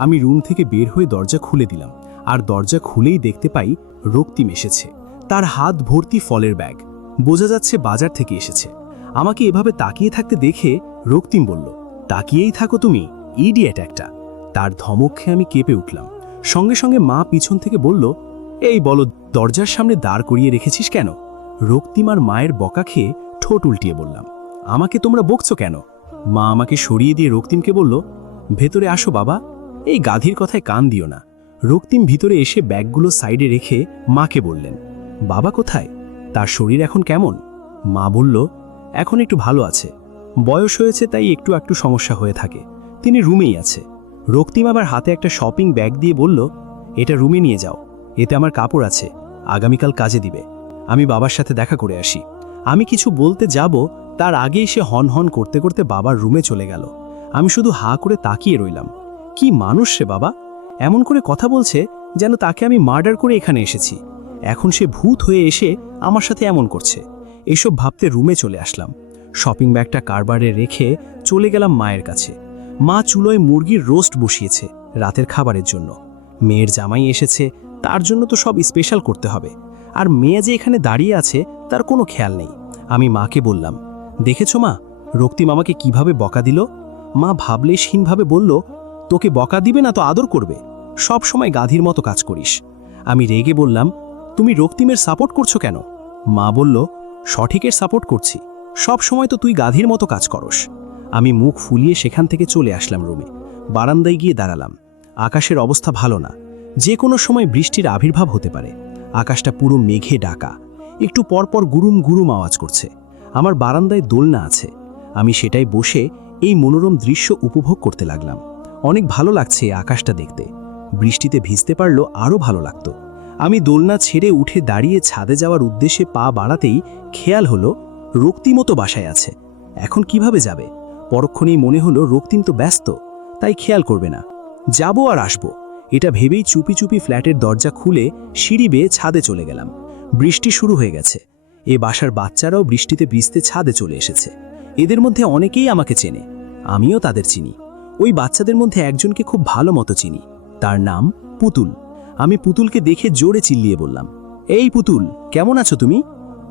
আমি রুম থেকে বের হয়ে দরজা খুলে দিলাম, আর দরজা খুলেই দেখতে পাই রক্তিম এসেছে। তার হাত ভর্তি ফলের ব্যাগ, বোঝা যাচ্ছে বাজার থেকে এসেছে। আমাকে এভাবে তাকিয়ে থাকতে দেখে রক্তিম বলল, তাকিয়েই থাকো তুমি, ইডিয়েট একটা। তার ধমক খেয়ে আমি কেঁপে উঠলাম। সঙ্গে সঙ্গে মা পিছন থেকে বলল, এই বলো, দরজার সামনে দাঁড় করিয়ে রেখেছিস কেন? রক্তিম আর মায়ের বকা খেয়ে ঠোঁট উল্টিয়ে বললাম, আমাকে তোমরা বকছো কেন? মা আমাকে সরিয়ে দিয়ে রক্তিমকে বলল, ভেতরে আসো বাবা, এই গাধীর কথায় কান দিও না। রক্তিম ভিতরে এসে ব্যাগগুলো সাইডে রেখে মাকে বললেন, বাবা কোথায়? তার শরীর এখন কেমন? মা বলল, এখন একটু ভালো আছে, বয়স হয়েছে তাই একটু একটু সমস্যা হয়ে থাকে, তিনি রুমেই আছে। রক্তিম আবার হাতে একটা শপিং ব্যাগ দিয়ে বলল, এটা রুমে নিয়ে যাও, এতে আমার কাপড় আছে, আগামীকাল কাজে দিবে। আমি বাবার সাথে দেখা করে আসি। আমি কিছু বলতে যাব, তার আগেই সে হন হন করতে করতে বাবার রুমে চলে গেল। আমি শুধু হা করে তাকিয়ে রইলাম। কি মানুষ সে বাবা, এমন করে কথা বলছে যেন তাকে আমি মার্ডার করে এখানে এসেছি। এখন সে ভূত হয়ে এসে আমার সাথে এমন করছে। এসব ভাবতে রুমে চলে আসলাম। শপিং ব্যাগটা কারবারে রেখে চলে গেলাম মায়ের কাছে। মা চুলোয় মুরগির রোস্ট বসিয়েছে রাতের খাবারের জন্য। মেয়ের জামাই এসেছে, তার জন্য তো সব স্পেশাল করতে হবে। আর মেয়ে যে এখানে দাঁড়িয়ে আছে তার কোনো খেয়াল নেই। আমি মাকে বললাম, দেখেছো মা, রক্তিম আমাকে কিভাবে বকা দিল? মা ভাবলেশহীনভাবে বলল, তোকে বকা দিবে না তো আদর করবে, সব সময় গাধীর মতো কাজ করিস। আমি রেগে বললাম, তুমি রক্তিমের সাপোর্ট করছো কেন? মা বলল, সঠিকের সাপোর্ট করছি, সব সময় তো তুই গাধীর মতো কাজ করস। আমি মুখ ফুলিয়ে সেখান থেকে চলে আসলাম রুমে। বারান্দায় গিয়ে দাঁড়ালাম। আকাশের অবস্থা ভালো না, যে কোনো সময় বৃষ্টির আবির্ভাব হতে পারে। আকাশটা পুরো মেঘে ঢাকা, একটু পরপর গুরুম গুরুম আওয়াজ করছে। আমার বারান্দায় দোলনা আছে, আমি সেটাই বসে এই মনোরম দৃশ্য উপভোগ করতে লাগলাম। অনেক ভালো লাগছে এই আকাশটা দেখতে। বৃষ্টিতে ভিজতে পারলো আরও ভালো লাগতো। আমি দোলনা ছেড়ে উঠে দাঁড়িয়ে ছাদে যাওয়ার উদ্দেশ্যে পা বাড়াতেই খেয়াল হলো রক্তিমও তো বাসায় আছে। এখন কিভাবে যাবে? পরক্ষণেই মনে হলো রক্তিম তো ব্যস্ত, তাই খেয়াল করবে না, যাবো আর আসবো, এটা ভেবেই চুপি চুপি ফ্ল্যাটের দরজা খুলে সিঁড়ি বেয়ে ছাদে চলে গেলাম। বৃষ্টি শুরু হয়ে গেছে। এ বাসার বাচ্চারাও বৃষ্টিতে ভিজতে ছাদে চলে এসেছে। এদের মধ্যে অনেকেই আমাকে চেনে, আমিও তাদের চিনি। ওই বাচ্চাদের মধ্যে একজনকে খুব ভালো মতো চিনি, তার নাম পুতুল। আমি পুতুলকে দেখে জোরে চিল্লিয়ে বললাম, এই পুতুল, কেমন আছো তুমি?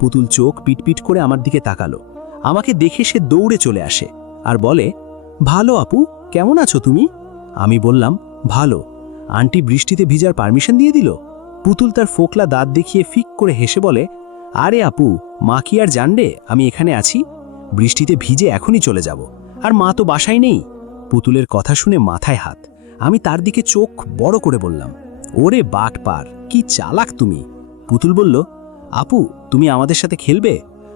পুতুল চোখ পিটপিট করে আমার দিকে তাকালো। আমাকে দেখে সে দৌড়ে চলে আসে আর বলে, ভালো আপু, কেমন আছো তুমি? আমি বললাম, ভালো। আন্টি বৃষ্টিতে ভিজার পারমিশন দিয়ে দিল? পুতুল তার ফোকলা দাঁত দেখিয়ে ফিক করে হেসে বলে, আরে আপু, মা কি আর জানবে আমি এখানে আছি? বৃষ্টিতে ভিজে এখনই চলে যাব, আর মা তো বাসায় নেই। পুতুলের কথা শুনে মাথায় হাত। আমি তার দিকে চোখ বড় করে বললাম, ওরে বাটপার, কি চালাক তুমি। পুতুল বলল, আপু তুমি আমাদের সাথে খেলবে?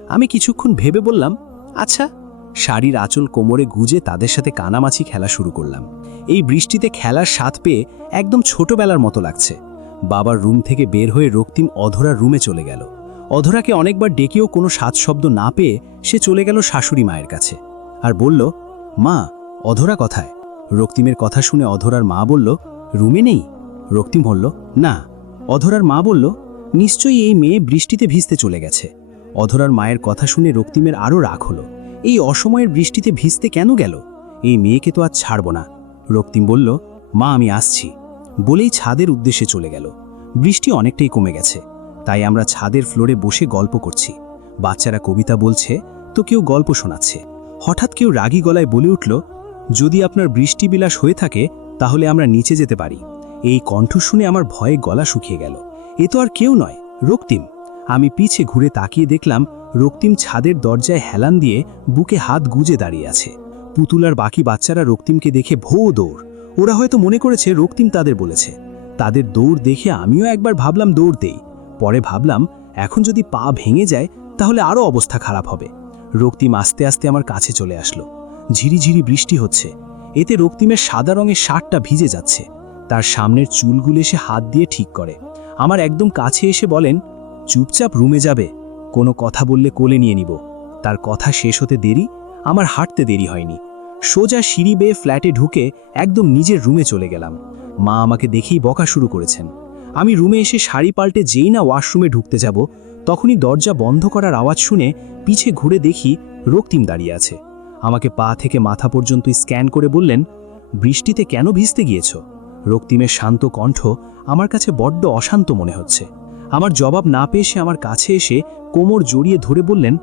আমি কিছুক্ষণ ভেবে বললাম, আচ্ছা। শাড়ির আঁচল কোমরে গুজে তাদের সাথে কানামাছি খেলা শুরু করলাম। এই বৃষ্টিতে খেলার স্বাদ পেয়ে একদম ছোটবেলার মতো লাগছে। বাবার রুম থেকে বের হয়ে রক্তিম অধরার রুমে চলে গেল। অধরাকে অনেকবার ডেকেও কোনো সাজ শব্দ না পেয়ে সে চলে গেল শাশুড়ি মায়ের কাছে আর বলল, মা, অধরা কোথায়? রক্তিমের কথা শুনে অধরার মা বলল, রুমে নেই। রক্তিম বলল, না। অধরার মা বলল, নিশ্চয়ই এই মেয়ে বৃষ্টিতে ভিজতে চলে গেছে। অধরার মায়ের কথা শুনে রক্তিমের আরও রাগ হলো। এই অসময়ের বৃষ্টিতে ভিজতে কেন গেল? এই মেয়েকে তো আজ ছাড়ব না। রক্তিম বলল, মা, আমি আসছি বলেই ছাদের উদ্দেশ্যে চলে গেল। বৃষ্টি অনেকটাই কমে গেছে, তাই আমরা ছাদের ফ্লোরে বসে গল্প করছি। বাচ্চারা কবিতা বলছে তো কেউ গল্প শোনাচ্ছে। হঠাৎ কেউ রাগী গলায় বলে উঠল, যদি আপনার বৃষ্টিবিলাস হয়ে থাকে তাহলে আমরা নিচে যেতে পারি। এই কণ্ঠ শুনে আমার ভয়ে গলা শুকিয়ে গেল। এ তো আর কেউ নয়, রক্তিম। আমি পিছে ঘুরে তাকিয়ে দেখলাম রক্তিম ছাদের দরজায় হেলান দিয়ে বুকে হাত গুজে দাঁড়িয়ে আছে। পুতুল আর বাকি বাচ্চারা রক্তিমকে দেখে ভো দৌড়। ওরা হয়তো মনে করেছে রক্তিম তাদের বলেছে। তাদের দৌড় দেখে আমিও একবার ভাবলাম দৌড় দেই। পরে ভাবলাম এখন যদি পা ভেঙে যায় তাহলে আরও অবস্থা খারাপ হবে। রক্তিম আস্তে আস্তে আমার কাছে চলে আসলো। ঝিরিঝিরি বৃষ্টি হচ্ছে, এতে রক্তিমের সাদা রঙের শার্টটা ভিজে যাচ্ছে। তার সামনের চুলগুলো এসে হাত দিয়ে ঠিক করে আমার একদম কাছে এসে বলেন, চুপচাপ রুমে যাবে, কোনো কথা বললে কোলে নিয়ে নিব। তার কথা শেষ হতে দেরি, আমার হাঁটতে দেরি হয়নি। সোজা সিঁড়ি বেয়ে ফ্ল্যাটে ঢুকে একদম নিজের রুমে চলে গেলাম। মা আমাকে দেখেই বকা শুরু করেছেন। আমি রুমে এসে শাড়ি পাল্টে যেই না ওয়াশরুমে ঢুকতে যাব, তখনই দরজা বন্ধ করার আওয়াজ শুনে পিছে ঘুরে দেখি রক্তিম দাঁড়িয়ে আছে। আমাকে পা থেকে মাথা পর্যন্ত স্ক্যান করে বললেন, বৃষ্টিতে কেন ভিজতে গিয়েছ? রক্তিমের শান্ত কণ্ঠ আমার কাছে বড্ড অশান্ত মনে হচ্ছে। আমার জবাব না পেয়ে সে আমার কাছে এসে কোমর জড়িয়ে ধরে বললেন,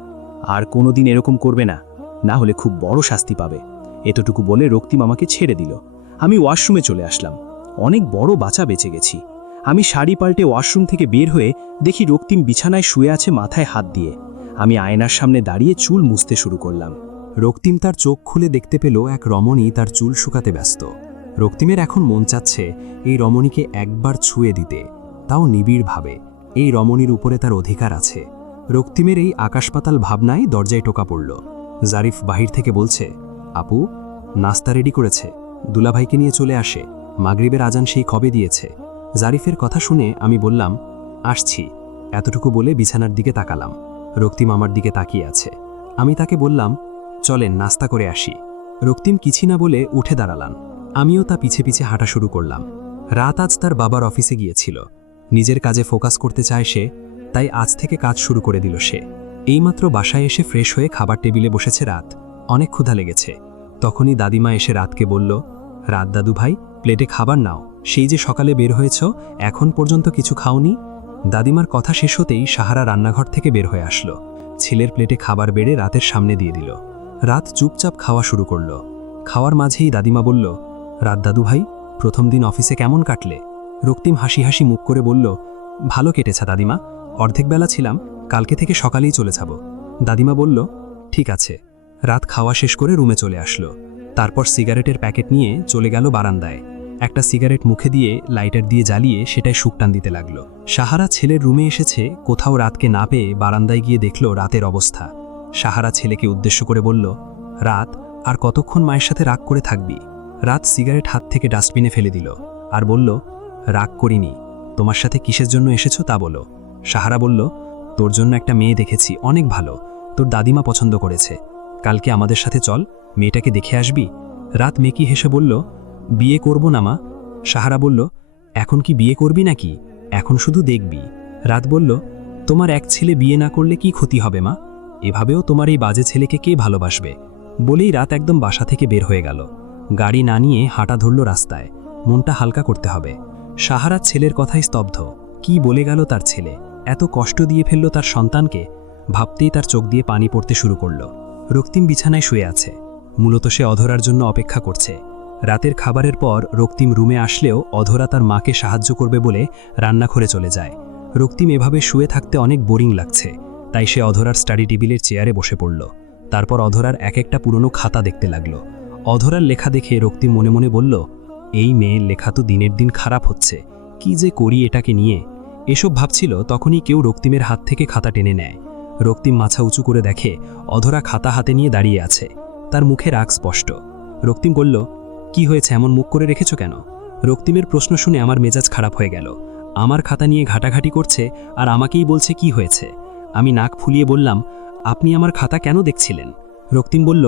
আর কোনোদিন এরকম করবে না, না হলে খুব বড় শাস্তি পাবে। এতটুকু বলে রক্তিম আমাকে ছেড়ে দিল। আমি ওয়াশরুমে চলে আসলাম। অনেক বড় বাঁচা বেঁচে গেছি। আমি শাড়ি পাল্টে ওয়াশরুম থেকে বের হয়ে দেখি রক্তিম বিছানায় শুয়ে আছে মাথায় হাত দিয়ে। আমি আয়নার সামনে দাঁড়িয়ে চুল মুছতে শুরু করলাম। রক্তিম তার চোখ খুলে দেখতে পেল এক রমণী তার চুল শুকাতে ব্যস্ত। রক্তিমের এখন মন চাচ্ছে এই রমণীকে একবার ছুঁয়ে দিতে, তাও নিবিড়ভাবে। এই রমণীর উপরে তার অধিকার আছে। রক্তিমের এই আকাশপাতাল ভাবনায় দরজায় টোকা পড়ল। জারিফ বাহির থেকে বলছে, আপু, নাস্তা রেডি করেছে, দুলাভাইকে নিয়ে চলে আসে, মাগরিবের আজান সেই কবে দিয়েছে। জারিফের কথা শুনে আমি বললাম, আসছি। এতটুকু বলে বিছানার দিকে তাকালাম। রক্তিম আমার দিকে তাকিয়ে আছে। আমি তাকে বললাম, চলেন নাস্তা করে আসি। রক্তিম কিছু না বলে উঠে দাঁড়ালাম। আমিও তা পিছে পিছে হাঁটা শুরু করলাম। রাত আজ তার বাবার অফিসে গিয়েছিল। নিজের কাজে ফোকাস করতে চায় সে, তাই আজ থেকে কাজ শুরু করে দিল সে। এইমাত্র বাসায় এসে ফ্রেশ হয়ে খাবার টেবিলে বসেছে রাত। অনেক ক্ষুধা লেগেছে। তখনই দাদিমা এসে রাতকে বলল, রাত দাদু ভাই, প্লেটে খাবার নাও, সেই যে সকালে বের হয়েছ, এখন পর্যন্ত কিছু খাওনি। দাদিমার কথা শেষ হতেই সাহারা রান্নাঘর থেকে বের হয়ে আসলো। ছেলের প্লেটে খাবার বেড়ে রাতের সামনে দিয়ে দিল। রাত চুপচাপ খাওয়া শুরু করল। খাওয়ার মাঝেই দাদিমা বলল, রাত দাদু ভাই, প্রথম দিন অফিসে কেমন কাটলে? রক্তিম হাসি হাসি মুখ করে বলল, ভালো কেটেছে দাদিমা, অর্ধেক বেলা ছিলাম, কালকে থেকে সকালেই চলে যাব। দাদিমা বলল, ঠিক আছে। রাত খাওয়া শেষ করে রুমে চলে আসলো। তারপর সিগারেটের প্যাকেট নিয়ে চলে গেল বারান্দায়। একটা সিগারেট মুখে দিয়ে লাইটার দিয়ে জ্বালিয়ে সেটাই শুকটান দিতে লাগলো। সাহারা ছেলের রুমে এসেছে, কোথাও রাতকে না পেয়ে বারান্দায় গিয়ে দেখল রাতের অবস্থা। সাহারা ছেলেকে উদ্দেশ্য করে বলল, রাত, আর কতক্ষণ মায়ের সাথে রাগ করে থাকবি? রাত সিগারেট হাত থেকে ডাস্টবিনে ফেলে দিল আর বলল, রাগ করিনি, তোমার সাথে কিসের জন্য এসেছো তা বলো। সাহারা বলল, তোর জন্য একটা মেয়ে দেখেছি, অনেক ভালো, তোর দাদিমা পছন্দ করেছে, কালকে আমাদের সাথে চল, মেয়েটাকে দেখে আসবি। রাত মেকি হেসে বলল, বিয়ে করব না মা। সাহারা বলল, এখন কি বিয়ে করবি নাকি? এখন শুধু দেখবি। রাত বলল, তোমার এক ছেলে বিয়ে না করলে কি ক্ষতি হবে মা? এভাবেও তোমার এই বাজে ছেলেকে কে ভালোবাসবে? বলেই রাত একদম বাসা থেকে বের হয়ে গেল। গাড়ি না নিয়ে হাঁটা ধরল রাস্তায়। মনটা হালকা করতে হবে। সাহারার ছেলের কথাই স্তব্ধ। কি বলে গেল তার ছেলে? এত কষ্ট দিয়ে ফেলল তার সন্তানকে। ভাবতেই তার চোখ দিয়ে পানি পড়তে শুরু করল। রক্তিম বিছানায় শুয়ে আছে। মূলত সে অধরার জন্য অপেক্ষা করছে। রাতের খাবারের পর রক্তিম রুমে আসলেও অধরা তার মাকে সাহায্য করবে বলে রান্নাঘরে চলে যায়। রক্তিম এভাবে শুয়ে থাকতে অনেক বোরিং লাগছে, তাই সে অধরার স্টাডি টেবিলের চেয়ারে বসে পড়ল। তারপর অধরার এক একটা পুরনো খাতা দেখতে লাগলো। অধরার লেখা দেখে রক্তিম মনে মনে বলল, এই মেয়ের লেখা তো দিনের দিন খারাপ হচ্ছে, কি যে করি এটাকে নিয়ে। এসব ভাবছিল তখনই কেউ রক্তিমের হাত থেকে খাতা টেনে নেয়। রক্তিম মাথা উঁচু করে দেখে অধরা খাতা হাতে নিয়ে দাঁড়িয়ে আছে। তার মুখে রাগ স্পষ্ট। রক্তিম বলল, কি হয়েছে, এমন মুখ করে রেখেছ কেন? রক্তিমের প্রশ্ন শুনে আমার মেজাজ খারাপ হয়ে গেল। আমার খাতা নিয়ে ঘাটাঘাটি করছে আর আমাকেই বলছে কি হয়েছে। আমি নাক ফুলিয়ে বললাম, আপনি আমার খাতা কেন দেখছিলেন? রক্তিম বলল,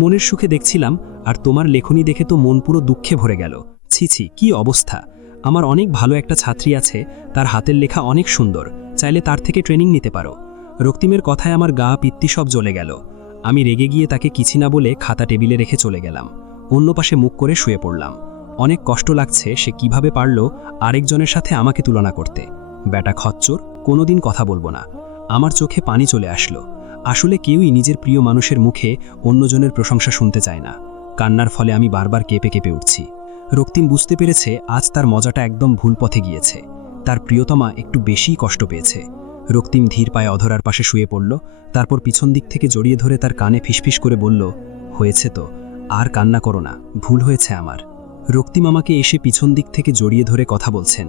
মনের সুখে দেখছিলাম, আর তোমার লেখনী দেখে তো মন পুরো দুঃখে ভরে গেল। ছি ছি, কি অবস্থা! আমার অনেক ভালো একটা ছাত্রী আছে, তার হাতের লেখা অনেক সুন্দর, চাইলে তার থেকে ট্রেনিং নিতে পারো। রক্তিমের কথায় আমার গা পিত্তি সব জ্বলে গেল। আমি রেগে গিয়ে তাকে কিছু না বলে খাতা টেবিলে রেখে চলে গেলাম। অন্য পাশে মুখ করে শুয়ে পড়লাম। অনেক কষ্ট লাগছে সে কিভাবে পারল আরেকজনের সাথে আমাকে তুলনা করতে। ব্যাটা খচ্চর, কোনোদিন কথা বলবো না। আমার চোখে পানি চলে আসলো। আসলে কেউই নিজের প্রিয় মানুষের মুখে অন্যজনের প্রশংসা শুনতে চায় না। কান্নার ফলে আমি বারবার কেঁপে কেঁপে উঠছি। রক্তিম বুঝতে পেরেছে আজ তার মজাটা একদম ভুল পথে গিয়েছে। তার প্রিয়তমা একটু বেশিই কষ্ট পেয়েছে। রক্তিম ধীর পায়ে অধরার পাশে শুয়ে পড়ল। তারপর পিছন দিক থেকে জড়িয়ে ধরে তার কানে ফিসফিস করে বলল, হয়েছে তো, আর কান্না করো না, ভুল হয়েছে আমার। রক্তিম আমাকে এসে পিছন দিক থেকে জড়িয়ে ধরে কথা বলছেন।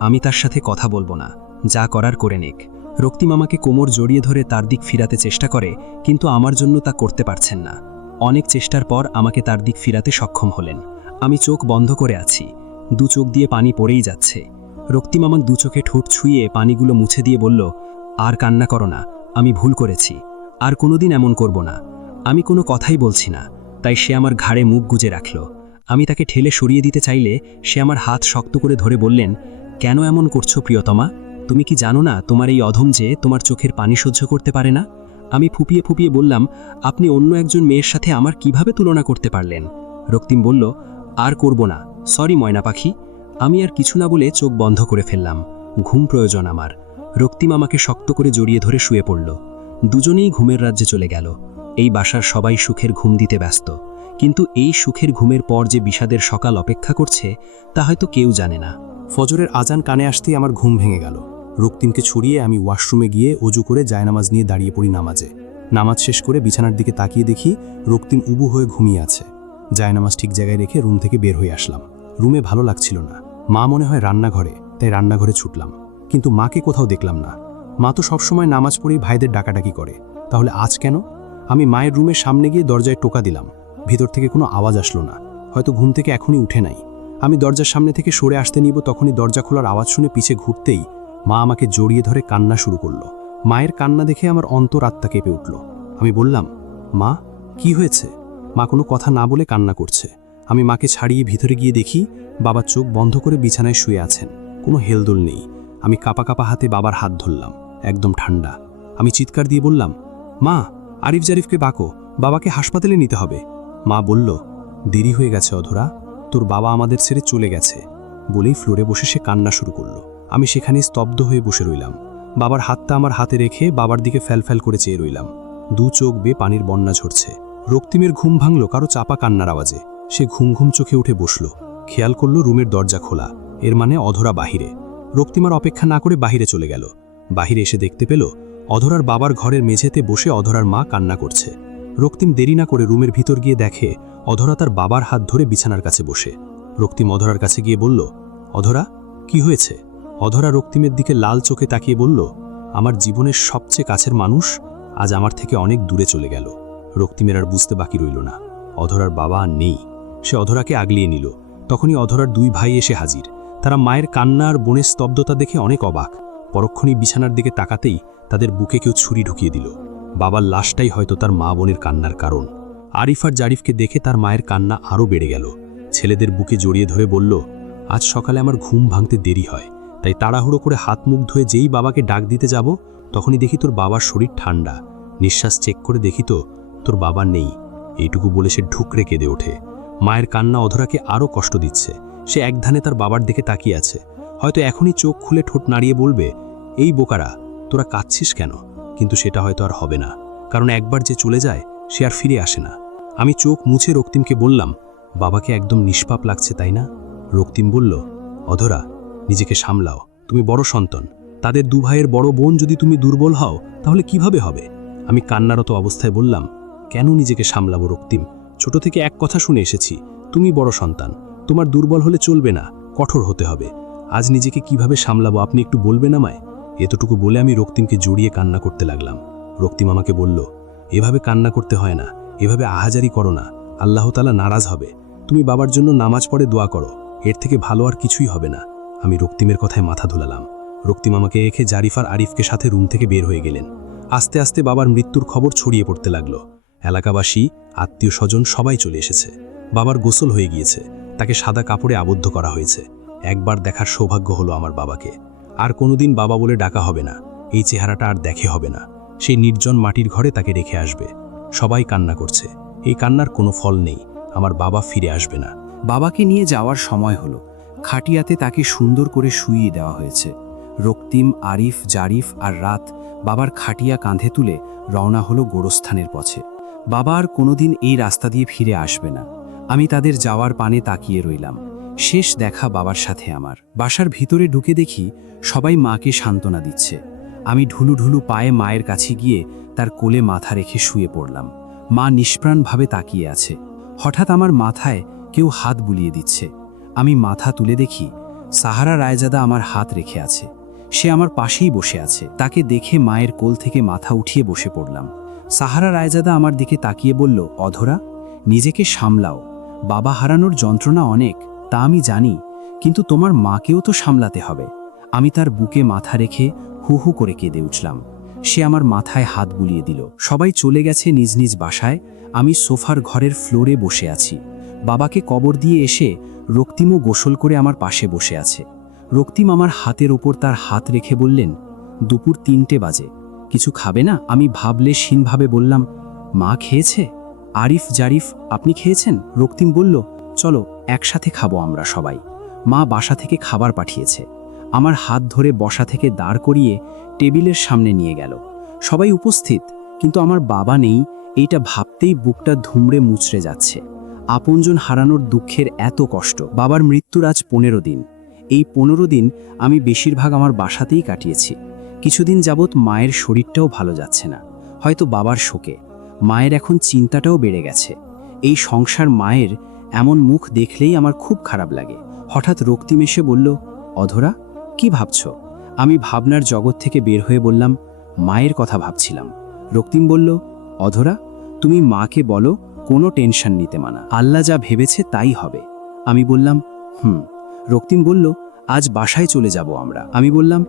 আমি তার সাথে কথা বলবো না, যা করার করে নিক। রক্তিম আমাকে কোমর জড়িয়ে ধরে তার দিক ফিরাতে চেষ্টা করে, কিন্তু আমার জন্য তা করতে পারছেন না। অনেক চেষ্টার পর আমাকে তার দিক ফিরাতে সক্ষম হলেন। আমি চোখ বন্ধ করে আছি, দু চোখ দিয়ে পানি পড়েই যাচ্ছে। রক্তিম আমার দু চোখে ঠোঁট ছুঁয়ে পানিগুলো মুছে দিয়ে বলল, আর কান্না করো না, আমি ভুল করেছি, আর কোনোদিন এমন করব না। আমি কোনো কথাই বলছি না, তাই সে আমার ঘাড়ে মুখ গুজে রাখল। আমি তাকে ঠেলে সরিয়ে দিতে চাইলে সে আমার হাত শক্ত করে ধরে বললেন, কেন এমন করছো প্রিয়তমা? তুমি কি জানো না তোমার এই অধম যে তোমার চোখের পানি সহ্য করতে পারে না? আমি ফুপিয়ে ফুপিয়ে বললাম, আপনি অন্য একজন মেয়ের সাথে আমার কিভাবে তুলনা করতে পারলেন? রক্তিম বলল, আর করব না, সরি ময়না পাখি। আমি আর কিছু না বলে চোখ বন্ধ করে ফেললাম। ঘুম প্রয়োজন আমার। রক্তিম আমাকে শক্ত করে জড়িয়ে ধরে শুয়ে পড়ল। দুজনেই ঘুমের রাজ্যে চলে গেল। এই বাসার সবাই সুখের ঘুম দিতে ব্যস্ত, কিন্তু এই সুখের ঘুমের পর যে বিষাদের সকাল অপেক্ষা করছে তা হয়তো কেউ জানে না। ফজরের আজান কানে আসতেই আমার ঘুম ভেঙে গেল। রক্তিমকে ছড়িয়ে আমি ওয়াশরুমে গিয়ে অজু করে জায়নামাজ নিয়ে দাঁড়িয়ে পড়ি নামাজে। নামাজ শেষ করে বিছানার দিকে তাকিয়ে দেখি রক্তিম উবু হয়ে ঘুমিয়ে আছে। জায়নামাজ ঠিক জায়গায় রেখে রুম থেকে বের হয়ে আসলাম। রুমে ভালো লাগছিল না। মা মনে হয় রান্নাঘরে, তাই রান্নাঘরে ছুটলাম, কিন্তু মাকে কোথাও দেখলাম না। মা তো সবসময় নামাজ পড়েই ভাইদের ডাকাডাকি করে, তাহলে আজ কেন? আমি মায়ের রুমের সামনে গিয়ে দরজায় টোকা দিলাম। ভিতর থেকে কোনো আওয়াজ আসলো না, হয়তো ঘুম থেকে এখনই উঠে নাই। আমি দরজার সামনে থেকে সরে আসতে নিব, তখনই দরজা খোলার আওয়াজ শুনে পিছে ঘুরতেই মা আমাকে জড়িয়ে ধরে কান্না শুরু করলো। মায়ের কান্না দেখে আমার অন্তরাত্মা কেঁপে উঠল। আমি বললাম, মা, কি হয়েছে? মা কোনো কথা না বলে কান্না করছে। আমি মাকে ছাড়িয়ে ভিতরে গিয়ে দেখি বাবা চোখ বন্ধ করে বিছানায় শুয়ে আছেন, কোনো হেলদোল নেই। আমি কাপা কাপা হাতে বাবার হাত ধরলাম, একদম ঠান্ডা। আমি চিৎকার দিয়ে বললাম, মা, আরিফ জারিফকে বাকো, বাবাকে হাসপাতালে নিতে হবে। মা বলল, দেরি হয়ে গেছে অধরা, তোর বাবা আমাদের ছেড়ে চলে গেছে। বলেই ফ্লোরে বসে সে কান্না শুরু করলো। আমি সেখানে স্তব্ধ হয়ে বসে রইলাম। বাবার হাতটা আমার হাতে রেখে বাবার দিকে ফ্যালফ্যাল করে চেয়ে রইলাম। দু চোখ বেয়ে পানির বন্যা ঝরছে। রক্তিমের ঘুম ভাঙল কারো চাপা কান্নার আওয়াজে। সে ঘুম ঘুম চোখে উঠে বসল। খেয়াল করল রুমের দরজা খোলা, এর মানে অধরা বাহিরে। রক্তিম আর অপেক্ষা না করে বাহিরে চলে গেল। বাহিরে এসে দেখতে পেল অধরার বাবার ঘরের মেঝেতে বসে অধরার মা কান্না করছে। রক্তিম দেরি না করে রুমের ভিতর গিয়ে দেখে অধরা তার বাবার হাত ধরে বিছানার কাছে বসে। রক্তিম অধরার কাছে গিয়ে বলল, অধরা, কি হয়েছে? অধরা রক্তিমের দিকে লাল চোখে তাকিয়ে বলল, আমার জীবনের সবচেয়ে কাছের মানুষ আজ আমার থেকে অনেক দূরে চলে গেল। রক্তিমের আর বুঝতে বাকি রইল না, অধরার বাবা আর নেই। সে অধরাকে আগলিয়ে নিল। তখনই অধরার দুই ভাই এসে হাজির। তারা মায়ের কান্না আর বোনের স্তব্ধতা দেখে অনেক অবাক। পরক্ষণেই বিছানার দিকে তাকাতেই তাদের বুকে কেউ ছুরি ঢুকিয়ে দিল। বাবার লাশটাই হয়তো তার মা বোনের কান্নার কারণ। আরিফ আর জারিফকে দেখে তার মায়ের কান্না আরও বেড়ে গেল। ছেলেদের বুকে জড়িয়ে ধরে বলল, আজ সকালে আমার ঘুম ভাঙতে দেরি হয়, তাই তাড়াহুড়ো করে হাত মুখ ধুয়ে যেই বাবাকে ডাক দিতে যাব, তখনই দেখি তোর বাবার শরীর ঠান্ডা। নিঃশ্বাস চেক করে দেখি তো তোর বাবা নেই। এইটুকু বলে সে ঢুকরে কেঁদে ওঠে। মায়ের কান্না অধরাকে আরও কষ্ট দিচ্ছে। সে একধানে তার বাবার দিকে তাকিয়ে আছে। হয়তো এখনই চোখ খুলে ঠোঁট নাড়িয়ে বলবে, এই বোকারা, তোরা কাঁদছিস কেন? কিন্তু সেটা হয়তো আর হবে না, কারণ একবার যে চলে যায় সে আর ফিরে আসে না। আমি চোখ মুছে রক্তিমকে বললাম, বাবাকে একদম নিষ্পাপ লাগছে তাই না? রক্তিম বলল, অধরা, নিজেকে সামলাও, তুমি বড় সন্তান। তাদের দু ভাইয়ের বড় বোন যদি তুমি দুর্বল হও তাহলে কিভাবে হবে? আমি কান্নারত অবস্থায় বললাম, কেন নিজেকে সামলাবো রক্তিম? ছোট থেকে এক কথা শুনে এসেছি, তুমি বড় সন্তান, তোমার দুর্বল হলে চলবে না, কঠোর হতে হবে। আজ নিজেকে কিভাবে সামলাবো আপনি একটু বলবেন আমায়? এতটুকু বলে আমি রক্তিমকে জড়িয়ে কান্না করতে লাগলাম। রক্তিম আমাকে বলল, এভাবে কান্না করতে হয় না, এভাবে আহাজারি করো না, আল্লাহ তাআলা নারাজ হবে। তুমি বাবার জন্য নামাজ পড়ে দোয়া করো, এর থেকে ভালো আর কিছুই হবে না। আমি রক্তিমের কথায় মাথা ধুলালাম। রক্তিম আমাকে রেখে জারিফ আর আরিফকে সাথে রুম থেকে বের হয়ে গেলেন। আস্তে আস্তে বাবার মৃত্যুর খবর ছড়িয়ে পড়তে লাগলো। এলাকাবাসী, আত্মীয় স্বজন সবাই চলে এসেছে। বাবার গোসল হয়ে গিয়েছে, তাকে সাদা কাপড়ে আবদ্ধ করা হয়েছে। একবার দেখার সৌভাগ্য হলো আমার বাবাকে। আর কোনোদিন বাবা বলে ডাকা হবে না, এই চেহারাটা আর দেখে হবে না। সেই নির্জন মাটির ঘরে তাকে রেখে আসবে। সবাই কান্না করছে, এই কান্নার কোনো ফল নেই, আমার বাবা ফিরে আসবে না। বাবাকে নিয়ে যাওয়ার সময় হলো। খাটিয়াতে তাকে সুন্দর করে শুইয়ে দেওয়া হয়েছে। রক্তিম, আরিফ, জারিফ আর রাত বাবার খাটিয়া কাঁধে তুলে রওনা হলো গোরস্থানের পথে। বাবা আর কোনোদিন এই রাস্তা দিয়ে ফিরে আসবে না। আমি তাদের যাওয়ার পানে তাকিয়ে রইলাম। শেষ দেখা বাবার সাথে আমার। বাসার ভিতরে ঢুকে দেখি সবাই মাকে সান্ত্বনা দিচ্ছে। আমি ঢুলু ঢুলু পায়ে মায়ের কাছে গিয়ে তার কোলে মাথা রেখে শুয়ে পড়লাম। মা নিষ্প্রাণভাবে তাকিয়ে আছে। হঠাৎ আমার মাথায় কেউ হাত বুলিয়ে দিচ্ছে। আমি মাথা তুলে দেখি সাহারা রায়জাদা আমার হাত রেখে আছে। সে আমার পাশেই বসে আছে। তাকে দেখে মায়ের কোল থেকে মাথা উঠিয়ে বসে পড়লাম। সাহারা রায়জাদা আমার দিকে তাকিয়ে বলল, অধরা, নিজেকে সামলাও। বাবা হারানোর যন্ত্রণা অনেক, তা আমি জানি, কিন্তু তোমার মাকেও তো সামলাতে হবে। আমি তার বুকে মাথা রেখে হু হু করে কেঁদে উঠলাম। সে আমার মাথায় হাত বুলিয়ে দিল। সবাই চলে গেছে নিজ নিজ বাসায়। আমি সোফার ঘরের ফ্লোরে বসে আছি। বাবাকে কবর দিয়ে এসে রক্তিমও গোসল করে আমার পাশে বসে আছে। রক্তিম আমার হাতের ওপর তার হাত রেখে বললেন, দুপুর 3টে বাজে, কিছু খাবে না? আমি ভাবলেশহীনভাবে বললাম, মা খেয়েছে। আরিফ, জারিফ, আপনি খেয়েছেন? রক্তিম বলল, চলো একসাথে খাবো আমরা সবাই। মা বাসা থেকে খাবার পাঠিয়েছে। আমার হাত ধরে বসা থেকে দাঁড় করিয়ে টেবিলের সামনে নিয়ে গেল। সবাই উপস্থিত, কিন্তু আমার বাবা নেই। এইটা ভাবতেই বুকটা ধুমড়ে মুচড়ে যাচ্ছে। আপনজন হারানোর দুঃখের এত কষ্ট। বাবার মৃত্যুর আজ 15 দিন। এই 15 দিন আমি বেশিরভাগ আমার বাসাতেই কাটিয়েছি। কিছুদিন যাবৎ মায়ের শরীরটাও ভালো যাচ্ছে না, হয়তো বাবার শোকে। মায়ের এখন চিন্তাটাও বেড়ে গেছে। এই সংসার মায়ের এমন মুখ দেখলেই আমার খুব খারাপ লাগে। হঠাৎ রক্তিম এসে বলল, অধরা, কি ভাবছ? আমি ভাবনার জগৎ থেকে বের হয়ে বললাম, মায়ের কথা ভাবছিলাম। রক্তিম বলল, অধরা, তুমি মাকে বলো কোনো টেনশন নিতে মানা, আল্লাহ যা ভেবেছে তাই হবে। আমি বললাম, রক্তিম বলল, আজ বাসায় চলে যাব আমরা। আমি বললাম,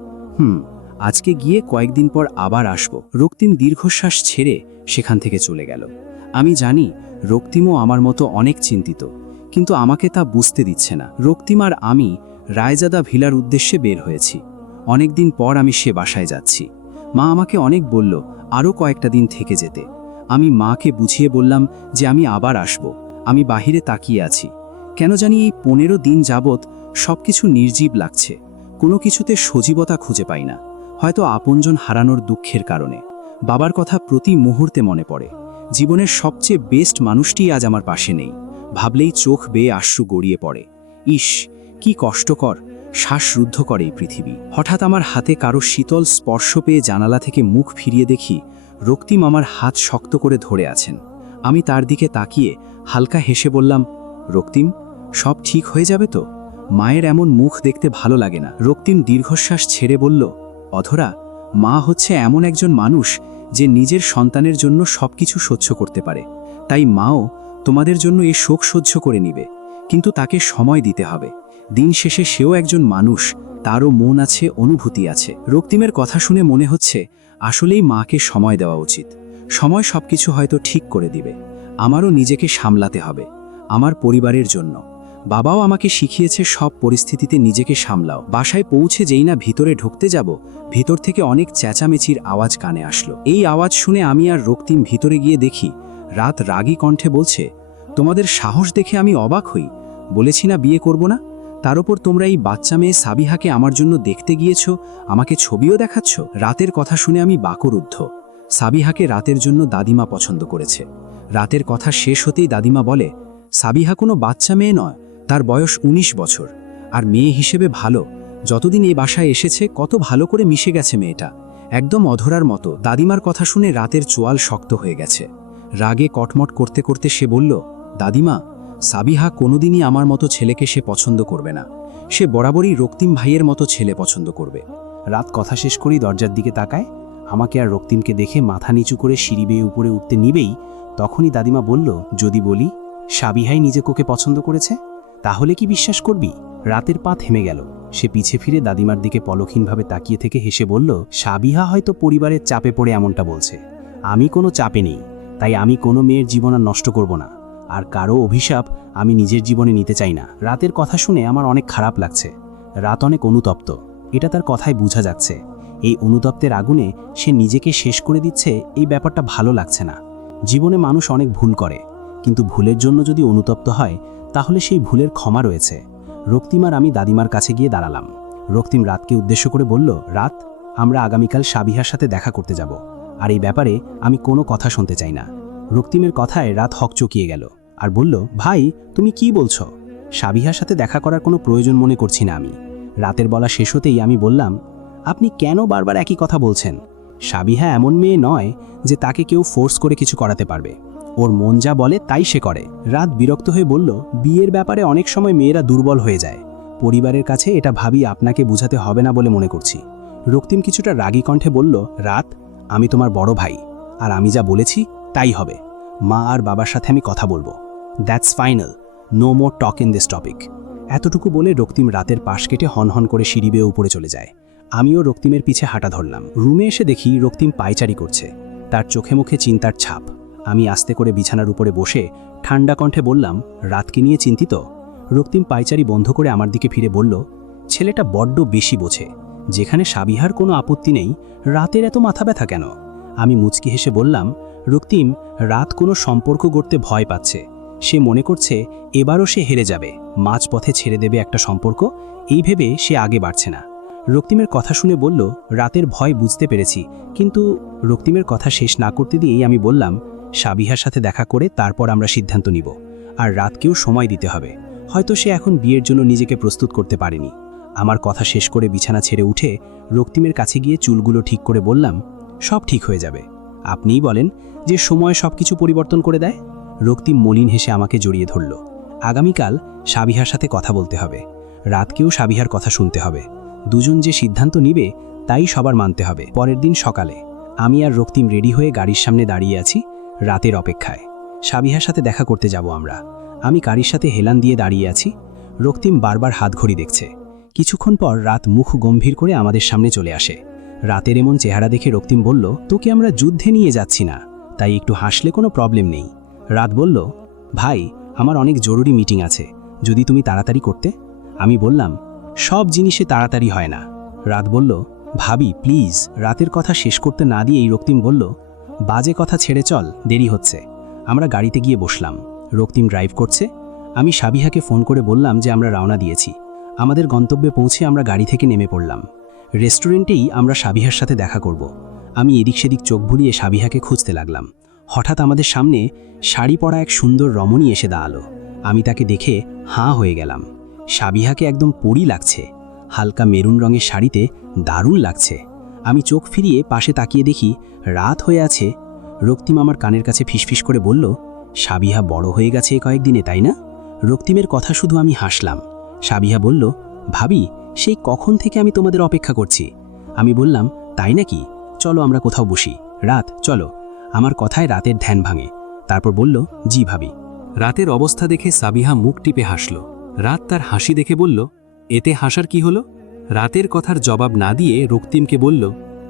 আজকে গিয়ে কয়েকদিন পর আবার আসব। রক্তিম দীর্ঘশ্বাস ছেড়ে সেখান থেকে চলে গেল। আমি জানি রক্তিমও আমার মতো অনেক চিন্তিত, কিন্তু আমাকে তা বুঝতে দিচ্ছে না। রক্তিম আর আমি রায়জাদা ভিলার উদ্দেশ্যে বের হয়েছি। অনেকদিন পর আমি সে বাসায় যাচ্ছি। মা আমাকে অনেক বলল আরও কয়েকটা দিন থেকে যেতে। আমি মাকে বুঝিয়ে বললাম যে আমি আবার আসব। আমি বাহিরে তাকিয়ে আছি। কেন জানি এই 15 দিন যাবৎ সবকিছু নির্জীব লাগছে। কোনো কিছুতে সজীবতা খুঁজে পাই না। হয়তো আপনজন হারানোর দুঃখের কারণে। বাবার কথা প্রতি মুহূর্তে মনে পড়ে। জীবনের সবচেয়ে বেস্ট মানুষটি আজ আমার পাশে নেই। ভাবলেই চোখ বেয়ে আশ্রু গড়িয়ে পড়ে। ইস, কি কষ্টকর, শ্বাসরুদ্ধ করে এই পৃথিবী। হঠাৎ আমার হাতে কারো শীতল স্পর্শ পেয়ে জানালা থেকে মুখ ফিরিয়ে দেখি রক্তিম আমার হাত শক্ত করে ধরে আছেন। আমি তার দিকে তাকিয়ে হালকা হেসে বললাম, রক্তিম, সব ঠিক হয়ে যাবে তো? মায়ের এমন মুখ দেখতে ভালো লাগে না। রক্তিম দীর্ঘশ্বাস ছেড়ে বলল, অধরা, মা হচ্ছে এমন একজন মানুষ যে নিজের সন্তানের জন্য সবকিছু সহ্য করতে পারে। তাই মাও তোমাদের জন্য এ শোক সহ্য করে নিবে, কিন্তু তাকে সময় দিতে হবে। দিন শেষে সেও একজন মানুষ, তারও মন আছে, অনুভূতি আছে। রক্তিমের কথা শুনে মনে হচ্ছে আসলেই মাকে সময় দেওয়া উচিত। সময় সবকিছু হয়তো ঠিক করে দিবে। আমারও নিজেকে সামলাতে হবে, আমার পরিবারের জন্য। বাবাও আমাকে শিখিয়েছে সব পরিস্থিতিতে নিজেকে সামলাও। বাসায় পৌঁছে যেই না ভিতরে ঢুকতে যাব, ভিতর থেকে অনেক চেঁচামেচির আওয়াজ কানে আসলো। এই আওয়াজ শুনে আমি আর রক্তিম ভিতরে গিয়ে দেখি রাত রাগী কণ্ঠে বলছে, তোমাদের সাহস দেখে আমি অবাক হই। বলেছি না বিয়ে করব না? তার উপর তোমরা এই বাচ্চা মেয়ে সাবিহাকে আমার জন্য দেখতে গিয়েছো, আমাকে ছবিও দেখাচ্ছ। রাতের কথা শুনে আমি বাকরুদ্ধ। সাবিহাকে রাতের জন্য দাদিমা পছন্দ করেছে। রাতের কথা শেষ হতেই দাদিমা বলে, সাবিহা কোনো বাচ্চা মেয়ে নয়, তার বয়স 19 বছর, আর মেয়ে হিসেবে ভালো। যতদিন এ বাসায় এসেছে কত ভালো করে মিশে গেছে মেয়েটা, একদম অধরার মতো। দাদিমার কথা শুনে রাতের চোয়াল শক্ত হয়ে গেছে। রাগে কটমট করতে করতে সে বলল, দাদিমা, সাবিহা কোনোদিনই আমার মতো ছেলেকে সে পছন্দ করবে না। সে বরাবরই রক্তিম ভাইয়ের মতো ছেলে পছন্দ করবে। রাত কথা শেষ করেই দরজার দিকে তাকায়। আমাকে আর রক্তিমকে দেখে মাথা নিচু করে সিঁড়ি বেয়ে উপরে উঠতে নিবেই তখনই দাদিমা বলল, যদি বলি সাবিহাই নিজেকে ওকে পছন্দ করেছে, তাহলে কি বিশ্বাস করবি? রাতের পা থেমে গেল। সে পিছে ফিরে দাদিমার দিকে পলকহীনভাবে তাকিয়ে থেকে হেসে বলল, সাবিহা হয়তো পরিবারের চাপে পড়ে এমনটা বলছে। আমি কোনো চাপে নেই, তাই আমি কোনো মেয়ের জীবন আর নষ্ট করব না। আর কারো অভিশাপ আমি নিজের জীবনে নিতে চাই না। রাতের কথা শুনে আমার অনেক খারাপ লাগছে। রাত অনেক অনুতপ্ত, এটা তার কথায় বোঝা যাচ্ছে। এই অনুতপ্তের আগুনে সে নিজেকে শেষ করে দিচ্ছে, এই ব্যাপারটা ভালো লাগছে না। জীবনে মানুষ অনেক ভুল করে, কিন্তু ভুলের জন্য যদি অনুতপ্ত হয় তাহলে সেই ভুলের ক্ষমা রয়েছে। রক্তিম আর আমি দাদিমার কাছে গিয়ে দাঁড়ালাম। রক্তিম রাতকে উদ্দেশ্য করে বলল, রাত, আমরা আগামীকাল সাবিহার সাথে দেখা করতে যাব, আর এই ব্যাপারে আমি কোনো কথা শুনতে চাই না। রক্তিমের কথায় রাত হকচকিয়ে গেল আর বলল, ভাই তুমি কি বলছো? সাবিহার সাথে দেখা করার কোনো প্রয়োজন মনে করছি না আমি। রাতের বলা শেষ হতেই আমি বললাম, আপনি কেন বারবার একই কথা বলছেন? সাবিহা এমন মেয়ে নয় যে তাকে কেউ ফোর্স করে কিছু করাতে পারবে। ওর মন যা বলে তাই সে করে। রাত বিরক্ত হয়ে বলল, বিয়ের ব্যাপারে অনেক সময় মেয়েরা দুর্বল হয়ে যায়। পরিবারের কাছে এটা ভাবি আপনাকে বুঝাতে হবে না বলে মনে করছি। রক্তিম কিছুটা রাগী কণ্ঠে বলল, রাত, আমি তোমার বড় ভাই, আর আমি যা বলেছি তাই হবে। মা আর বাবার সাথে আমি কথা বলবো। That's final, no more talk in this topic. এতটুকু বলে রক্তিম রাতের পাশ কেটে হনহন করে সিঁড়ি বেয়ে উপরে চলে যায়। আমিও রক্তিমের পিছে হাঁটা ধরলাম। রুমে এসে দেখি রক্তিম পায়চারি করছে, তার চোখে মুখে চিন্তার ছাপ। আমি আস্তে করে বিছানার উপরে বসে ঠান্ডা কণ্ঠে বললাম, রাতকে নিয়ে চিন্তিত? রক্তিম পায়চারি বন্ধ করে আমার দিকে ফিরে বলল, ছেলেটা বড্ড বেশি বোঝে। যেখানে সাবিহার কোনো আপত্তি নেই, রাতের এত মাথা ব্যথা কেন? আমি মুচকি হেসে বললাম, রক্তিম, রাত কোনো সম্পর্ক গড়তে ভয় পাচ্ছে। সে মনে করছে এবারও সে হেরে যাবে, মাঝপথে ছেড়ে দেবে একটা সম্পর্ক, এই ভেবে সে আগে বাড়ছে না। রক্তিমের কথা শুনে বলল, রাতের ভয় বুঝতে পেরেছি, কিন্তু রক্তিমের কথা শেষ না করতে দিয়েই আমি বললাম, সাবিহার সাথে দেখা করে তারপর আমরা সিদ্ধান্ত নিব। আর রাতকেও সময় দিতে হবে। হয়তো সে এখন বিয়ের জন্য নিজেকে প্রস্তুত করতে পারেনি। আমার কথা শেষ করে বিছানা ছেড়ে উঠে রক্তিমের কাছে গিয়ে চুলগুলো ঠিক করে বললাম, সব ঠিক হয়ে যাবে। আপনিই বলেন যে সময় সব কিছু পরিবর্তন করে দেয়। রক্তিম মলিন হেসে আমাকে জড়িয়ে ধরল। আগামীকাল সাবিহার সাথে কথা বলতে হবে, রাতকেও সাবিহার কথা শুনতে হবে। দুজন যে সিদ্ধান্ত নিবে তাই সবার মানতে হবে। পরের দিন সকালে আমি আর রক্তিম রেডি হয়ে গাড়ির সামনে দাঁড়িয়ে আছি রাতের অপেক্ষায়। সাবিহার সাথে দেখা করতে যাব আমরা। আমি গাড়ির সাথে হেলান দিয়ে দাঁড়িয়ে আছি। রক্তিম বারবার হাতঘড়ি দেখছে। কিছুক্ষণ পর রাত মুখ গম্ভীর করে আমাদের সামনে চলে আসে। রাতের এমন চেহারা দেখে রক্তিম বলল, তোকে আমরা যুদ্ধে নিয়ে যাচ্ছি না, তাই একটু হাসলে কোনো প্রবলেম নেই। রাত বলল, ভাই, আমার অনেক জরুরি মিটিং আছে, যদি তুমি তাড়াতাড়ি করতে। আমি বললাম, সব জিনিসে তাড়াতাড়ি হয় না। রাত বলল, ভাবি প্লিজ। রাতের কথা শেষ করতে না দিয়েই রক্তিম বলল, বাজে কথা ছেড়ে চল, দেরি হচ্ছে। আমরা গাড়িতে গিয়ে বসলাম। রক্তিম ড্রাইভ করছে। আমি সাবিহাকে ফোন করে বললাম যে আমরা রওনা দিয়েছি। আমাদের গন্তব্যে পৌঁছে আমরা গাড়ি থেকে নেমে পড়লাম। রেস্টুরেন্টেই আমরা সাবিহার সাথে দেখা করব। আমি এদিক সেদিক চোখ ভুলিয়ে সাবিহাকে খুঁজতে লাগলাম। হঠাৎ আমাদের সামনে শাড়ি পরা এক সুন্দর রমণী এসে দাঁড়ালো। আমি তাকে দেখে হাঁ হয়ে গেলাম। সাবিহাকে একদম পরী লাগছে। হালকা মেরুন রঙের শাড়িতে দারুণ লাগছে। আমি চোখ ফিরিয়ে পাশে তাকিয়ে দেখি রাত হয়ে আছে। রক্তিম আমার কানের কাছে ফিসফিস করে বলল, সাবিহা বড় হয়ে গেছে কয়েকদিনে, তাই না? রক্তিমের কথা শুধু আমি হাসলাম। সাবিহা বলল, ভাবি, সেই কখন থেকে আমি তোমাদের অপেক্ষা করছি। আমি বললাম, তাই নাকি? চলো আমরা কোথাও বসি। রাত, চলো। আমার কথায় রাতের ধ্যান ভাঙে। তারপর বলল, জি ভাবি। রাতের অবস্থা দেখে সাবিহা মুখ টিপে হাসল। রাত তার হাসি দেখে বলল, এতে হাসার কি হলো? রাতের কথার জবাব না দিয়ে রক্তিমকে বলল,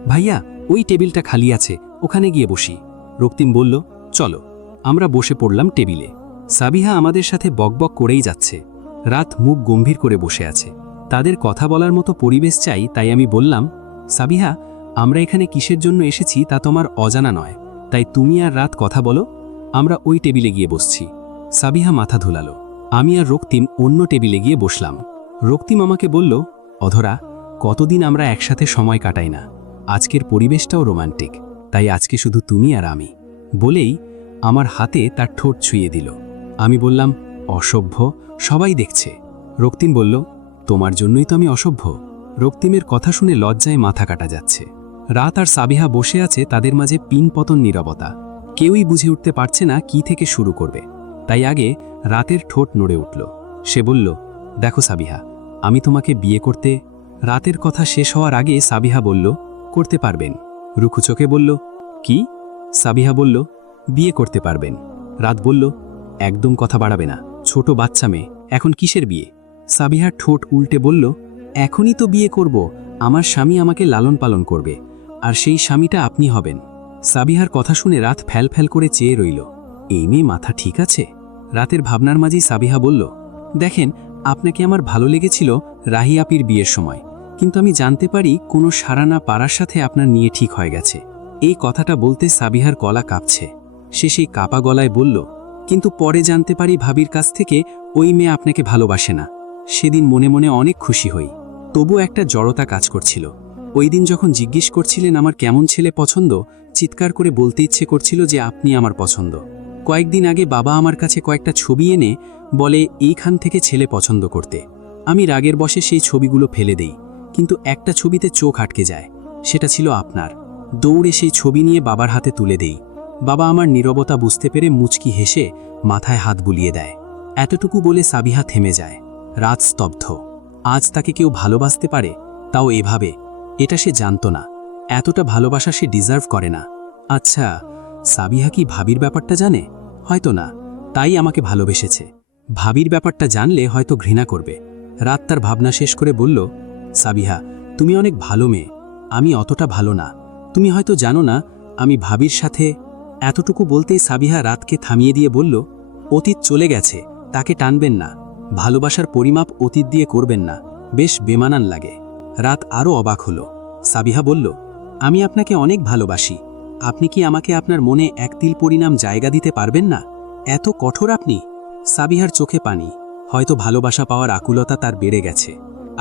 ভাইয়া, ওই টেবিলটা খালি আছে, ওখানে গিয়ে বসি। রক্তিম বলল, চলো। আমরা বসে পড়লাম টেবিলে। সাবিহা আমাদের সাথে বকবক করেই যাচ্ছে। রাত মুখ গম্ভীর করে বসে আছে। তাদের কথা বলার মতো পরিবেশ চাই, তাই আমি বললাম, সাবিহা, আমরা এখানে কিসের জন্য এসেছি তা তোমার অজানা নয়, তাই তুমি আর রাত কথা বলো। আমরা ওই টেবিলে গিয়ে বসছি। সাবিহা মাথা ধুলালো। আমি আর রক্তিম অন্য টেবিলে গিয়ে বসলাম। রক্তিম আমাকে বলল, অধরা, কতদিন আমরা একসাথে সময় কাটাই না, আজকের পরিবেশটাও রোমান্টিক, তাই আজকে শুধু তুমি আর আমি। বলেই আমার হাতে তার ঠোঁট ছুঁয়ে দিল। আমি বললাম, অসভ্য, সবাই দেখছে। রক্তিম বলল, তোমার জন্যই তো আমি অসভ্য। রক্তিমের কথা শুনে লজ্জায় মাথা কাটা যাচ্ছে। রাত আর সাবিহা বসে আছে, তাদের মাঝে পিনপতন নীরবতা। কেউই বুঝে উঠতে পারছে না কি থেকে শুরু করবে। তাই আগে রাতের ঠোঁট নড়ে উঠল। সে বলল, দেখো সাবিহা, আমি তোমাকে বিয়ে করতে। রাতের কথা শেষ হওয়ার আগে সাবিহা বলল, করতে পারবেন। রুখু চোখে বলল, কি? সাবিহা বলল, বিয়ে করতে পারবেন। রাত বলল, একদম কথা বাড়াবে না, ছোট বাচ্চা মেয়ে, এখন কিসের বিয়ে? সাবিহার ঠোঁট উল্টে বলল, এখনই তো বিয়ে করব, আমার স্বামী আমাকে লালন পালন করবে, আর সেই স্বামীটা আপনি হবেন। সাবিহার কথা শুনে রাত ফ্যাল ফ্যাল করে চেয়ে রইল। এই মেয়ে মাথা ঠিক আছে? রাতের ভাবনার মাঝেই সাবিহা বলল, দেখেন, আপনাকে আমার ভালো লেগেছিল রাহি আপির বিয়ের সময়, কিন্তু আমি জানতে পারি কোনো সাড়া না পারার সাথে আপনার নিয়ে ঠিক হয়ে গেছে। এই কথাটা বলতে সাবিহার গলা কাঁপছে। সে সেই কাপা গলায় বলল, কিন্তু পরে জানতে পারি ভাবির কাছ থেকে ওই মেয়ে আপনাকে ভালোবাসে না। সেদিন মনে মনে অনেক খুশি হই, তবু একটা জড়তা কাজ করছিল। ওই দিন যখন জিজ্ঞেস করছিলেন আমার কেমন ছেলে পছন্দ, চিৎকার করে বলতে ইচ্ছে করছিল যে আপনি আমার পছন্দ। কয়েকদিন আগে বাবা আমার কাছে কয়েকটা ছবি এনে বলে এইখান থেকে ছেলে পছন্দ করতে। আমি রাগের বশে সেই ছবিগুলো ফেলে দেই, কিন্তু একটা ছবিতে চোখ আটকে যায়, সেটা ছিল আপনার। দৌড়ে সেই ছবি নিয়ে বাবার হাতে তুলে দেই। বাবা আমার নীরবতা বুঝতে পেরে মুচকি হেসে মাথায় হাত বুলিয়ে দেয়। এতটুকু বলে সাবিহা থেমে যায়। রাত স্তব্ধ। আজ তাকে কেউ ভালোবাসতে পারে, তাও এভাবে, এটা সে জানত না। এতটা ভালোবাসা সে ডিজার্ভ করে না। আচ্ছা, সাবিহা কি ভাবির ব্যাপারটা জানে? হয়তো না, তাই আমাকে ভালোবেসেছে। ভাবির ব্যাপারটা জানলে হয়তো ঘৃণা করবে। রাত তার ভাবনা শেষ করে বলল, সাবিহা, তুমি অনেক ভালো মেয়ে, আমি অতটা ভালো না। তুমি হয়তো জানো না আমি ভাবির সাথে। এতটুকু বলতেই সাবিহা রাতকে থামিয়ে দিয়ে বলল, অতীত চলে গেছে, তাকে টানবেন না। ভালোবাসার পরিমাপ অতীত দিয়ে করবেন না, বেশ বেমানান লাগে। রাত আরও অবাক হল। সাবিহা বলল, আমি আপনাকে অনেক ভালোবাসি, আপনি কি আমাকে আপনার মনে এক তিল পরিণাম জায়গা দিতে পারবেন না? এত কঠোর আপনি? সাবিহার চোখে পানি। হয়তো ভালোবাসা পাওয়ার আকুলতা তার বেড়ে গেছে।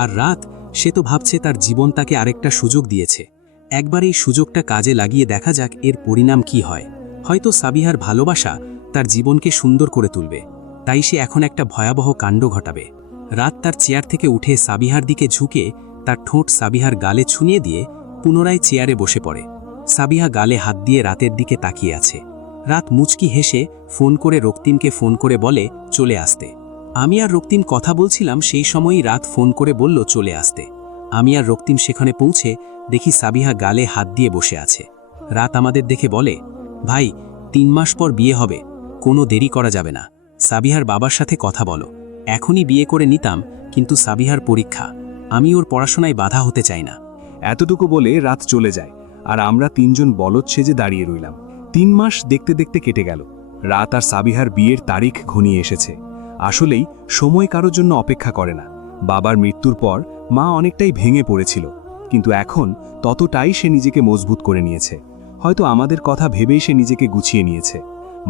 আর রাত, সে তো ভাবছে তার জীবন তাকে আরেকটা সুযোগ দিয়েছে। একবার এই সুযোগটা কাজে লাগিয়ে দেখা যাক এর পরিণাম কি হয়। হয়তো সাবিহার ভালোবাসা তার জীবনকে সুন্দর করে তুলবে। তাই সে এখন একটা ভয়াবহ কাণ্ড ঘটাবে। রাত তার চেয়ার থেকে উঠে সাবিহার দিকে ঝুঁকে তার ঠোঁট সাবিহার গালে ছুঁয়ে দিয়ে পুনরায় চেয়ারে বসে পড়ে। সাবিহা গালে হাত দিয়ে রাতের দিকে তাকিয়ে আছে। রাত মুচকি হেসে ফোন করে রক্তিমকে ফোন করে বলে চলে আসতে। আমি আর রক্তিম কথা বলছিলাম, সেই সময়ই রাত ফোন করে বলল চলে আসতে। আমি আর রক্তিম সেখানে পৌঁছে দেখি সাবিহা গালে হাত দিয়ে বসে আছে। রাত আমাদের দেখে বলে, ভাই, 3 মাস পর বিয়ে হবে, কোনো দেরি করা যাবে না। সাবিহার বাবার সাথে কথা বলো। এখনই বিয়ে করে নিতাম, কিন্তু সাবিহার পরীক্ষা, আমি ওর পড়াশোনায় বাধা হতে চাই না। এতটুকু বলে রাত চলে যায়, আর আমরা 3 জন বলদ সেজে দাঁড়িয়ে রইলাম। 3 মাস দেখতে দেখতে কেটে গেল। রাত আর সাবিহার বিয়ের তারিখ ঘনিয়ে এসেছে। আসলেই সময় কারোর জন্য অপেক্ষা করে না। বাবার মৃত্যুর পর মা অনেকটাই ভেঙে পড়েছিল, কিন্তু এখন ততটাই সে নিজেকে মজবুত করে নিয়েছে। হয়তো আমাদের কথা ভেবেই সে নিজেকে গুছিয়ে নিয়েছে।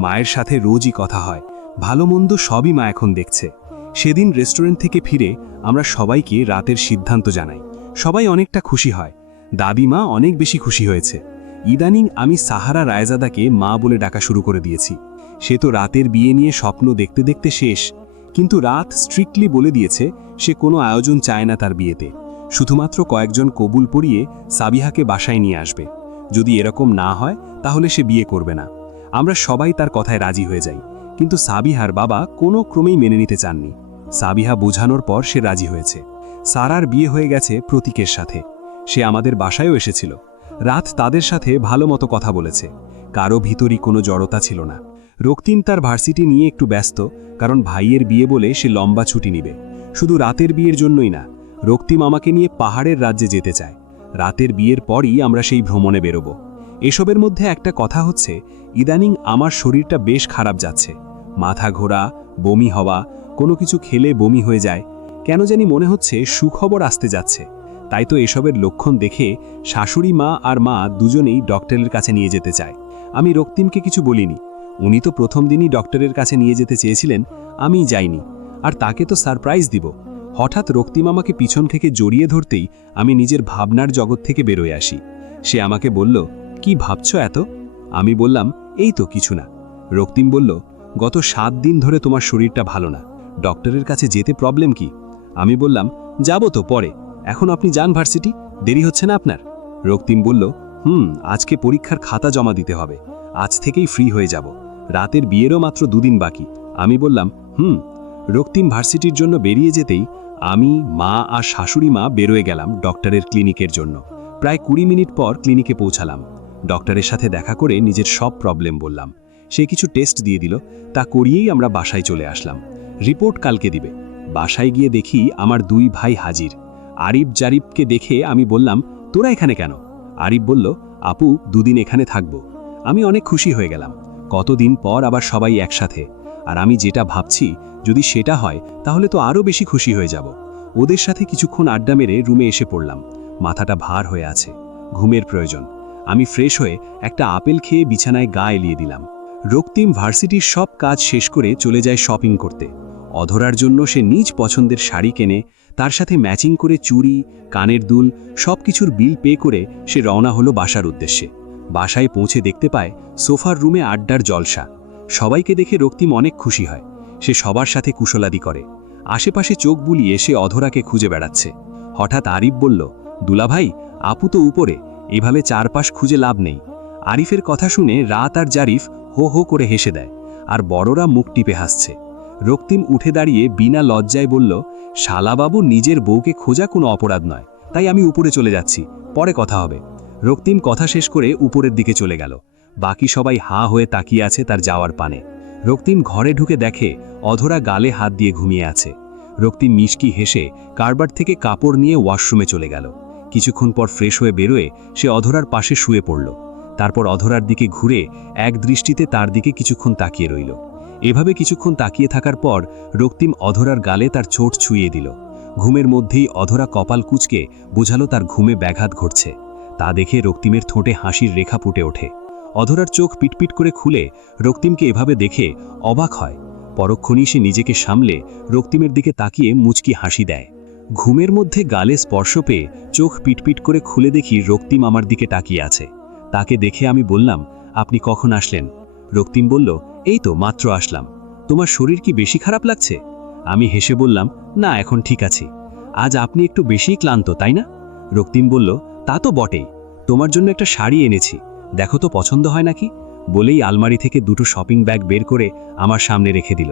মায়ের সাথে রোজই কথা হয়, ভালো মন্দ সবই মা এখন দেখছে। সেদিন রেস্টুরেন্ট থেকে ফিরে আমরা সবাইকে রাতের সিদ্ধান্ত জানাই। সবাই অনেকটা খুশি হয়। দাদিমা অনেক বেশি খুশি হয়েছে। ইদানিং আমি সাহারা রায়জাদাকে মা বলে ডাকা শুরু করে দিয়েছি। সে তো রাতের বিয়ে নিয়ে স্বপ্ন দেখতে দেখতে শেষ, কিন্তু রাত স্ট্রিক্টলি বলে দিয়েছে সে কোনো আয়োজন চায় না তার বিয়েতে। শুধুমাত্র কয়েকজন কবুল পড়িয়ে সাবিহাকে বাসায় নিয়ে আসবে। যদি এরকম না হয় তাহলে সে বিয়ে করবে না। আমরা সবাই তার কথায় রাজি হয়ে যাই, কিন্তু সাবিহার বাবা কোনো ক্রমেই মেনে নিতে চাননি। সাবিহা বোঝানোর পর সে রাজি হয়েছে। সারার বিয়ে হয়ে গেছে প্রতীকের সাথে। সে আমাদের বাসায়ও এসেছিল। রাত তাদের সাথে ভালো মতো কথা বলেছে। কারো ভিতরই কোনো জড়তা ছিল না। রক্তিম তার ভার্সিটি নিয়ে একটু ব্যস্ত, কারণ ভাইয়ের বিয়ে বলে সে লম্বা ছুটি নিবে। শুধু রাতের বিয়ের জন্যই না, রক্তিম আমাকে নিয়ে পাহাড়ের রাজ্যে যেতে চায়। রাতের বিয়ের পরই আমরা সেই ভ্রমণে বেরোব। এসবের মধ্যে একটা কথা হচ্ছে, ইদানিং আমার শরীরটা বেশ খারাপ যাচ্ছে। মাথা ঘোরা, বমি হওয়া, কোনো কিছু খেলে বমি হয়ে যায়। কেন জানি মনে হচ্ছে সুখবর আসতে যাচ্ছে। তাই তো এসবের লক্ষণ দেখে শাশুড়ি মা আর মা দুজনেই ডক্টরের কাছে নিয়ে যেতে চায়। আমি রক্তিমকে কিছু বলিনি। উনি তো প্রথম দিনই ডক্টরের কাছে নিয়ে যেতে চেয়েছিলেন, আমি যাইনি। আর তাকে তো সারপ্রাইজ দিব। হঠাৎ রক্তিম আমাকে পিছন থেকে জড়িয়ে ধরতেই আমি নিজের ভাবনার জগৎ থেকে বেরোয় আসি। সে আমাকে বলল, কি ভাবছো এত? আমি বললাম, এই তো কিছু না। রক্তিম বলল, গত 7 দিন ধরে তোমার শরীরটা ভালো না, ডক্টরের কাছে যেতে প্রবলেম কি? আমি বললাম, যাব তো পরে, এখন আপনি যান ভার্সিটি, দেরি হচ্ছে না আপনার? রক্তিম বলল, আজকে পরীক্ষার খাতা জমা দিতে হবে, আজ থেকেই ফ্রি হয়ে যাব। রাতের বিয়েরও মাত্র 2 দিন বাকি। আমি বললাম, রক্তিম ভার্সিটির জন্য বেরিয়ে যেতেই আমি, মা আর শাশুড়ি মা বেরোয় গেলাম ডক্টরের ক্লিনিকের জন্য। প্রায় 20 মিনিট পর ক্লিনিকে পৌঁছালাম। ডক্টরের সাথে দেখা করে নিজের সব প্রবলেম বললাম। সে কিছু টেস্ট দিয়ে দিল, তা করিয়েই আমরা বাসায় চলে আসলাম। রিপোর্ট কালকে দিবে। বাসায় গিয়ে দেখি আমার 2 ভাই হাজির। আরিফ জারিফকে দেখে আমি বললাম, তোরা এখানে কেন? আরিফ বলল, আপু 2 দিন এখানে থাকবো। আমি অনেক খুশি হয়ে গেলাম। কতদিন পর আবার সবাই একসাথে। আর আমি যেটা ভাবছি, যদি সেটা হয় তাহলে তো আরও বেশি খুশি হয়ে যাব। ওদের সাথে কিছুক্ষণ আড্ডা মেরে রুমে এসে পড়লাম। মাথাটা ভার হয়ে আছে, ঘুমের প্রয়োজন। আমি ফ্রেশ হয়ে একটা আপেল খেয়ে বিছানায় গা এলিয়ে দিলাম। রক্তিম ভার্সিটির সব কাজ শেষ করে চলে যায় শপিং করতে। অধরার জন্য সে নিজ পছন্দের শাড়ি কেনে, তার সাথে ম্যাচিং করে চুড়ি, কানের দুল সব কিছুর বিল পে করে সে রওনা হলো বাসার উদ্দেশ্যে। বাসায় পৌঁছে দেখতে পায় সোফার রুমে আড্ডার জলসা। সবাইকে দেখে রক্তিম অনেক খুশি হয়। সে সবার সাথে কুশলাদি করে। আশেপাশে চোখ বুলিয়ে সে অধরাকে খুঁজে বেড়াচ্ছে। হঠাৎ আরিফ বলল, দুলাভাই, আপু তো উপরে, এভাবে চারপাশ খুঁজে লাভ নেই। আরিফের কথা শুনে রাত আর জারিফ হো হো করে হেসে দেয়, আর বড়রা মুখ টিপে হাসছে। রক্তিম উঠে দাঁড়িয়ে বিনা লজ্জায় বলল, শালাবাবু, নিজের বউকে খোঁজা কোনো অপরাধ নয়, তাই আমি উপরে চলে যাচ্ছি, পরে কথা হবে। রক্তিম কথা শেষ করে উপরের দিকে চলে গেল। বাকি সবাই হা হয়ে তাকিয়ে আছে তার যাওয়ার পানে। রক্তিম ঘরে ঢুকে দেখে অধরা গালে হাত দিয়ে ঘুমিয়ে আছে। রক্তিম মিষ্কি হেসে কারবার থেকে কাপড় নিয়ে ওয়াশরুমে চলে গেল। কিছুক্ষণ পর ফ্রেশ হয়ে বেরোয় সে অধরার পাশে শুয়ে পড়ল। তারপর অধরার দিকে ঘুরে এক দৃষ্টিতে তার দিকে কিছুক্ষণ তাকিয়ে রইল। এভাবে কিছুক্ষণ তাকিয়ে থাকার পর রক্তিম অধরার গালে তার চোট ছুঁয়ে দিল। ঘুমের মধ্যেই অধরা কপাল কুঁচকে বোঝালো তার ঘুমে ব্যাঘাত ঘটছে। তা দেখে রক্তিমের ঠোঁটে হাসির রেখা ফুটে ওঠে। অধরার চোখ পিটপিট করে খুলে রক্তিমকে এভাবে দেখে অবাক হয়। পরক্ষণেই সে নিজেকে সামলে রক্তিমের দিকে তাকিয়ে মুচকি হাসি দেয়। ঘুমের মধ্যে গালে স্পর্শ পেয়ে চোখ পিটপিট করে খুলে দেখি রক্তিম আমার দিকে তাকিয়ে আছে। তাকে দেখে আমি বললাম, আপনি কখন আসলেন? রক্তিম বলল, এই তো মাত্র আসলাম। তোমার শরীর কি বেশি খারাপ লাগছে? আমি হেসে বললাম, না, এখন ঠিক আছি। আজ আপনি একটু বেশিই ক্লান্ত, তাই না? রক্তিম বলল, তা তো বটেই। তোমার জন্য একটা শাড়ি এনেছি, দেখো তো পছন্দ হয় নাকি? বলেই আলমারি থেকে 2টো শপিং ব্যাগ বের করে আমার সামনে রেখে দিল।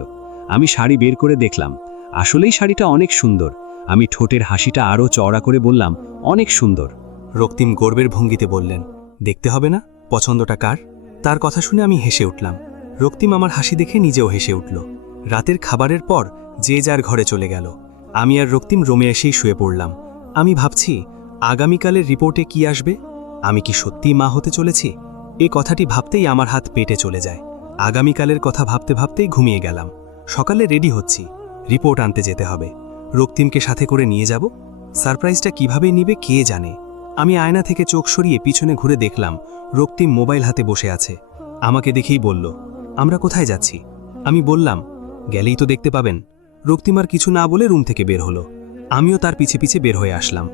আমি শাড়ি বের করে দেখলাম, আসলেই শাড়িটা অনেক সুন্দর। আমি ঠোঁটের হাসিটা আরও চওড়া করে বললাম, অনেক সুন্দর। রক্তিম গর্বের ভঙ্গিতে বললেন, দেখতে হবে না পছন্দটা কার? তার কথা শুনে আমি হেসে উঠলাম। রক্তিম আমার হাসি দেখে নিজেও হেসে উঠল। রাতের খাবারের পর যে যার ঘরে চলে গেল। আমি আর রক্তিম রুমে এসেই শুয়ে পড়লাম। আমি ভাবছি, আগামীকালের রিপোর্টে কি আসবে? আমি কি সত্যিই মা হতে চলেছি? এ কথাটি ভাবতেই আমার হাত পেটে চলে যায়। আগামীকালের কথা ভাবতে ভাবতেই ঘুমিয়ে গেলাম। সকালে রেডি হচ্ছি, রিপোর্ট আনতে যেতে হবে। রক্তিমকে সাথে করে নিয়ে যাব। সারপ্রাইজটা কিভাবে নিবে কে জানে। আমি আয়না থেকে চোখ সরিয়ে পিছনে ঘুরে দেখলাম রক্তিম মোবাইল হাতে বসে আছে। আমাকে দেখেই বলল, আমরা কোথায় যাচ্ছি? আমি বললাম, গেলেই তো দেখতে পাবেন। রক্তিম আর কিছু না বলে রুম থেকে বের হলো। আমিও তার পিছে পিছে বের হয়ে আসলাম।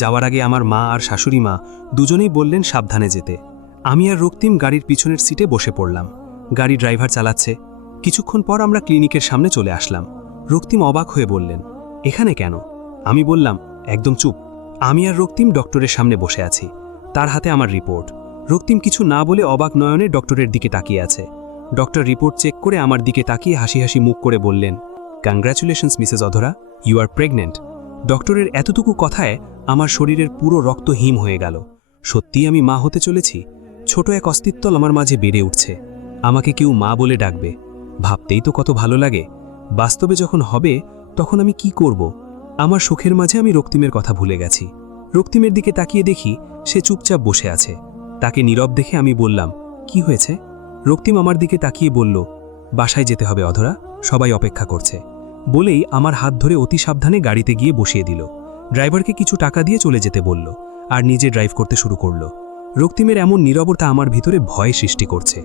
যাওয়ার আগে আমার মা আর শাশুড়ি মা দুজনেই বললেন সাবধানে যেতে। আমি আর রক্তিম গাড়ির পিছনের সিটে বসে পড়লাম। গাড়ি ড্রাইভার চালাচ্ছে। কিছুক্ষণ পর আমরা ক্লিনিকের সামনে চলে আসলাম। রক্তিম অবাক হয়ে বললেন, এখানে কেন? আমি বললাম, একদম চুপ। আমি আর রক্তিম ডক্টরের সামনে বসে আছি। তার হাতে আমার রিপোর্ট। রক্তিম কিছু না বলে অবাক নয়নে ডক্টরের দিকে তাকিয়ে আছে। ডক্টর রিপোর্ট চেক করে আমার দিকে তাকিয়ে হাসি হাসি মুখ করে বললেন, কংগ্রাচুলেশনস মিসেস অধরা, ইউ আর প্রেগনেন্ট। ডক্টরের এতটুকু কথায় আমার শরীরের পুরো রক্ত হিম হয়ে গেল। সত্যিই আমি মা হতে চলেছি। ছোট এক অস্তিত্ব আমার মাঝে বেড়ে উঠছে। আমাকে কেউ মা বলে ডাকবে। ভাবতেই তো কত ভালো লাগে। বাস্তবে যখন হবে তখন আমি কি করব? আমার সুখের মাঝে আমি রক্তিমের কথা ভুলে গেছি। রক্তিমের দিকে তাকিয়ে দেখি সে চুপচাপ বসে আছে। তাকে নীরব দেখে আমি বললাম, কি হয়েছে? রক্তিম আমার দিকে তাকিয়ে বলল, বাসায় যেতে হবে অধরা, সবাই অপেক্ষা করছে। বলেই আমার হাত ধরে অতি সাবধানে গাড়িতে গিয়ে বসিয়ে দিল। ড্রাইভারকে কিছু টাকা দিয়ে চলে যেতে বলল, আর নিজে ড্রাইভ করতে শুরু করল। রক্তিমের এমন নীরবতা আমার ভিতরে ভয় সৃষ্টি করছে।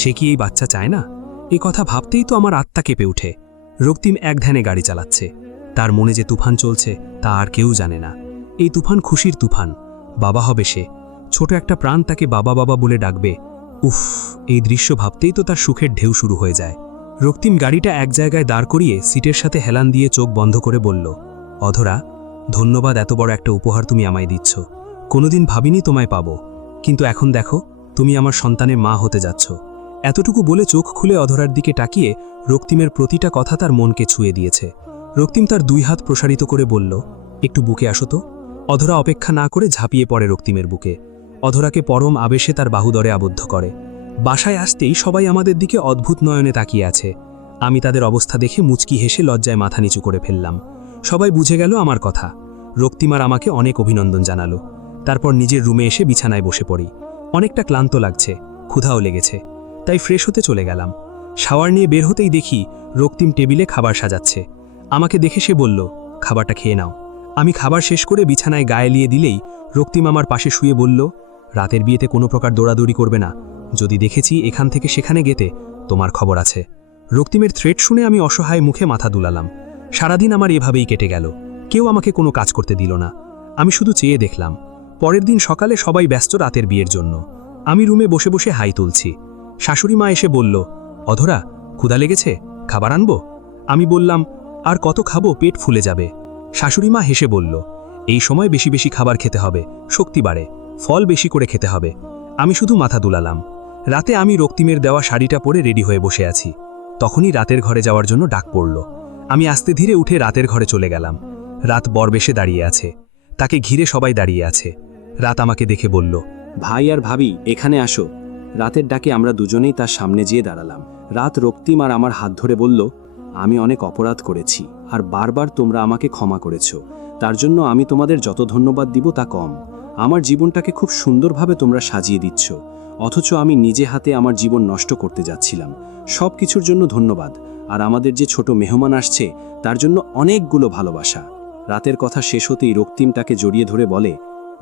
সে কি এই বাচ্চা চায় না? এ কথা ভাবতেই তো আমার আত্মা কেঁপে ওঠে। রক্তিম এক ধ্যানে গাড়ি চালাচ্ছে। তার মনে যে তুফান চলছে তা আর কেউ জানে না। এই তুফান খুশির তুফান। বাবা হবে সে। ছোট একটা প্রাণ তাকে বাবা বাবা বলে ডাকবে। উফ, এই দৃশ্য ভাবতেই তো তার সুখের ঢেউ শুরু হয়ে যায়। রক্তিম গাড়িটা এক জায়গায় দাঁড় করিয়ে সিটের সাথে হেলান দিয়ে চোখ বন্ধ করে বলল, অধরা, ধন্যবাদ, এত বড় একটা উপহার তুমি আমায় দিচ্ছ। কোনোদিন ভাবিনি তোমায় পাবো, কিন্তু এখন দেখো তুমি আমার সন্তানের মা হতে যাচ্ছ। এতটুকু বলে চোখ খুলে অধরার দিকে তাকিয়ে রক্তিমের প্রতিটা কথা তার মনকে ছুঁয়ে দিয়েছে। রক্তিম তার 2 হাত প্রসারিত করে বলল, একটু বুকে আসো তো। অধরা অপেক্ষা না করে ঝাঁপিয়ে পড়ে রক্তিমের বুকে। অধরাকে পরম আবেশে তার বাহুদরে আবদ্ধ করে। বাসায় আসতেই সবাই আমাদের দিকে অদ্ভুত নয়নে তাকিয়ে আছে। আমি তাদের অবস্থা দেখে মুচকি হেসে লজ্জায় মাথা নিচু করে ফেললাম। সবাই বুঝে গেল আমার কথা। রক্তিমার আমাকে অনেক অভিনন্দন জানালো। তারপর নিজের রুমে এসে বিছানায় বসে পড়ি। অনেকটা ক্লান্ত লাগছে, ক্ষুধাও লেগেছে, তাই ফ্রেশ হতে চলে গেলাম। শাওয়ার নিয়ে বের হতেই দেখি রক্তিম টেবিলে খাবার সাজাচ্ছে। আমাকে দেখে সে বলল, খাবারটা খেয়ে নাও। আমি খাবার শেষ করে বিছানায় গায়ে লিয়ে দিলেই রক্তিম আমার পাশে শুয়ে বলল, রাতের বিয়েতে কোনো প্রকার দৌড়াদৌড়ি করবে না। যদি দেখেছি এখান থেকে সেখানে গেতে, তোমার খবর আছে। রক্তিমের থ্রেট শুনে আমি অসহায় মুখে মাথা দুলালাম। সারাদিন আমার এভাবেই কেটে গেল। কেউ আমাকে কোনো কাজ করতে দিল না। আমি শুধু চেয়ে দেখলাম। পরের দিন সকালে সবাই ব্যস্ত রাতের বিয়ের জন্য। আমি রুমে বসে বসে হাই তুলছি। শাশুড়ি মা এসে বলল, অধরা, ক্ষুধা লেগেছে, খাবার আনবো? আমি বললাম, আর কত খাবো, পেট ফুলে যাবে। শাশুড়ি মা হেসে বলল, এই সময় বেশি বেশি খাবার খেতে হবে, শক্তি বাড়ে, ফল বেশি করে খেতে হবে। আমি শুধু মাথা দুলালাম। রাতে আমি রক্তিমের দেওয়া শাড়িটা পরে রেডি হয়ে বসে আছি। তখনই রাতের ঘরে যাওয়ার জন্য ডাক পড়ল। আমি আস্তে ধীরে উঠে রাতের ঘরে চলে গেলাম। রাত বরবেশে দাঁড়িয়ে আছে, তাকে ঘিরে সবাই দাঁড়িয়ে আছে। রাত আমাকে দেখে বলল, ভাই আর ভাবি এখানে আসো। রাতের ডাকে আমরা দুজনেই তার সামনে যেয়ে দাঁড়ালাম। রাত রক্তিম আর আমার হাত ধরে বলল, আমি অনেক অপরাধ করেছি আর বারবার তোমরা আমাকে ক্ষমা করেছো। তার জন্য আমি তোমাদের যত ধন্যবাদ দিব তা কম। আমার জীবনটাকে খুব সুন্দরভাবে তোমরা সাজিয়ে দিচ্ছ, অথচ আমি নিজে হাতে আমার জীবন নষ্ট করতে যাচ্ছিলাম। সব কিছুর জন্য ধন্যবাদ। আর আমাদের যে ছোট মেহমান আসছে তার জন্য অনেকগুলো ভালোবাসা। রাতের কথা শেষ হতেই রক্তিম তাকে জড়িয়ে ধরে বলে,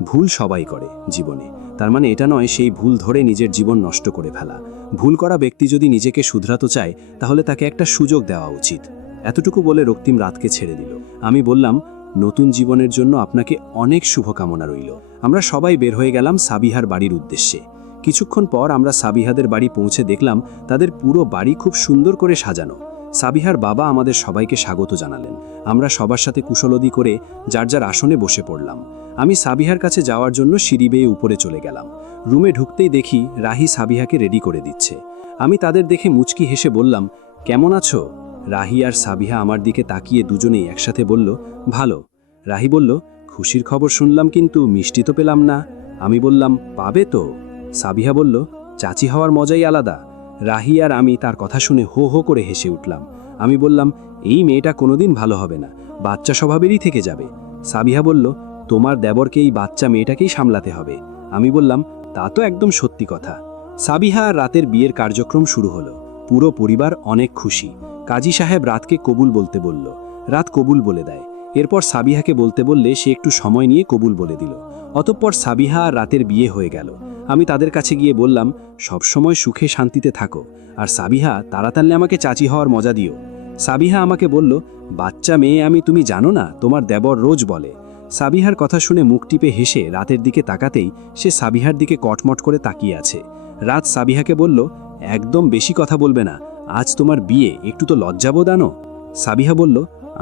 ভুল সবাই করে জীবনে, তার মানে এটা নয় সেই ভুল ধরে নিজের জীবন নষ্ট করে ফেলা। ভুল করা ব্যক্তি যদি নিজেকে শুধরাতে চায় তাহলে তাকে একটা সুযোগ দেওয়া উচিত। এতটুকু বলে রক্তিম রাতকে ছেড়ে দিল। আমি বললাম, নতুন জীবনের জন্য আপনাকে অনেক শুভকামনা রইল। আমরা সবাই বের হয়ে গেলাম সাবিহার বাড়ির উদ্দেশ্যে। কিছুক্ষণ পর আমরা সাবিহাদের বাড়ি পৌঁছে দেখলাম তাদের পুরো বাড়ি খুব সুন্দর করে সাজানো। সাবিহার বাবা আমাদের সবাইকে স্বাগত জানালেন। আমরা সবার সাথে কুশলদি করে যার যার আসনে বসে পড়লাম। আমি সাবিহার কাছে যাওয়ার জন্য সিঁড়ি বেয়ে উপরে চলে গেলাম। রুমে ঢুকতেই দেখি রাহি সাবিহাকে রেডি করে দিচ্ছে। আমি তাদের দেখে মুচকি হেসে বললাম, কেমন আছো? রাহি আর সাবিহা আমার দিকে তাকিয়ে দুজনেই একসাথে বলল, ভালো। রাহি বলল, খুশির খবর শুনলাম, কিন্তু মিষ্টি তো পেলাম না। আমি বললাম, পাবে তো। সাবিহা বলল, চাচি হওয়ার মজাই আলাদা। রাহি আর আমি তার কথা শুনে হো হো করে হেসে উঠলাম। আমি বললাম, এই মেয়েটা কোনোদিন ভালো হবে না, বাচ্চা স্বভাবেরই থেকে যাবে। সাবিহা বলল, তোমার দেবরকে এই বাচ্চা মেয়েটাকেই সামলাতে হবে। আমি বললাম, তা তো একদম সত্যি কথা। সাবিহা আর রাতের বিয়ের কার্যক্রম শুরু হলো। পুরো পরিবার অনেক খুশি। কাজী সাহেব রাতকে কবুল বলতে বলল। রাত কবুল বলে দেয়। এরপর সাবিহাকে বলতে বললে সে একটু সময় নিয়ে কবুল বলে দিল। অতঃপর সাবিহা আর রাতের বিয়ে হয়ে গেল। আমি তাদের কাছে গিয়ে বললাম, সবসময় সুখে শান্তিতে থাকো, আর সাবিহা তাড়াতাড়ি আমাকে চাচি হওয়ার মজা দিও। সাবিহা আমাকে বলল, বাচ্চা মেয়ে আমি, তুমি জানো না তোমার দেবর রোজ বলে। সাবিহার কথা শুনে মুখ টিপে হেসে রাতের দিকে তাকাতেই সে সাবিহার দিকে কটমট করে তাকিয়ে আছে। রাত সাবিহাকে বলল, একদম বেশি কথা বলবে না, আজ তোমার বিয়ে, একটু তো লজ্জাবোধ আনো। সাবিহা বলল,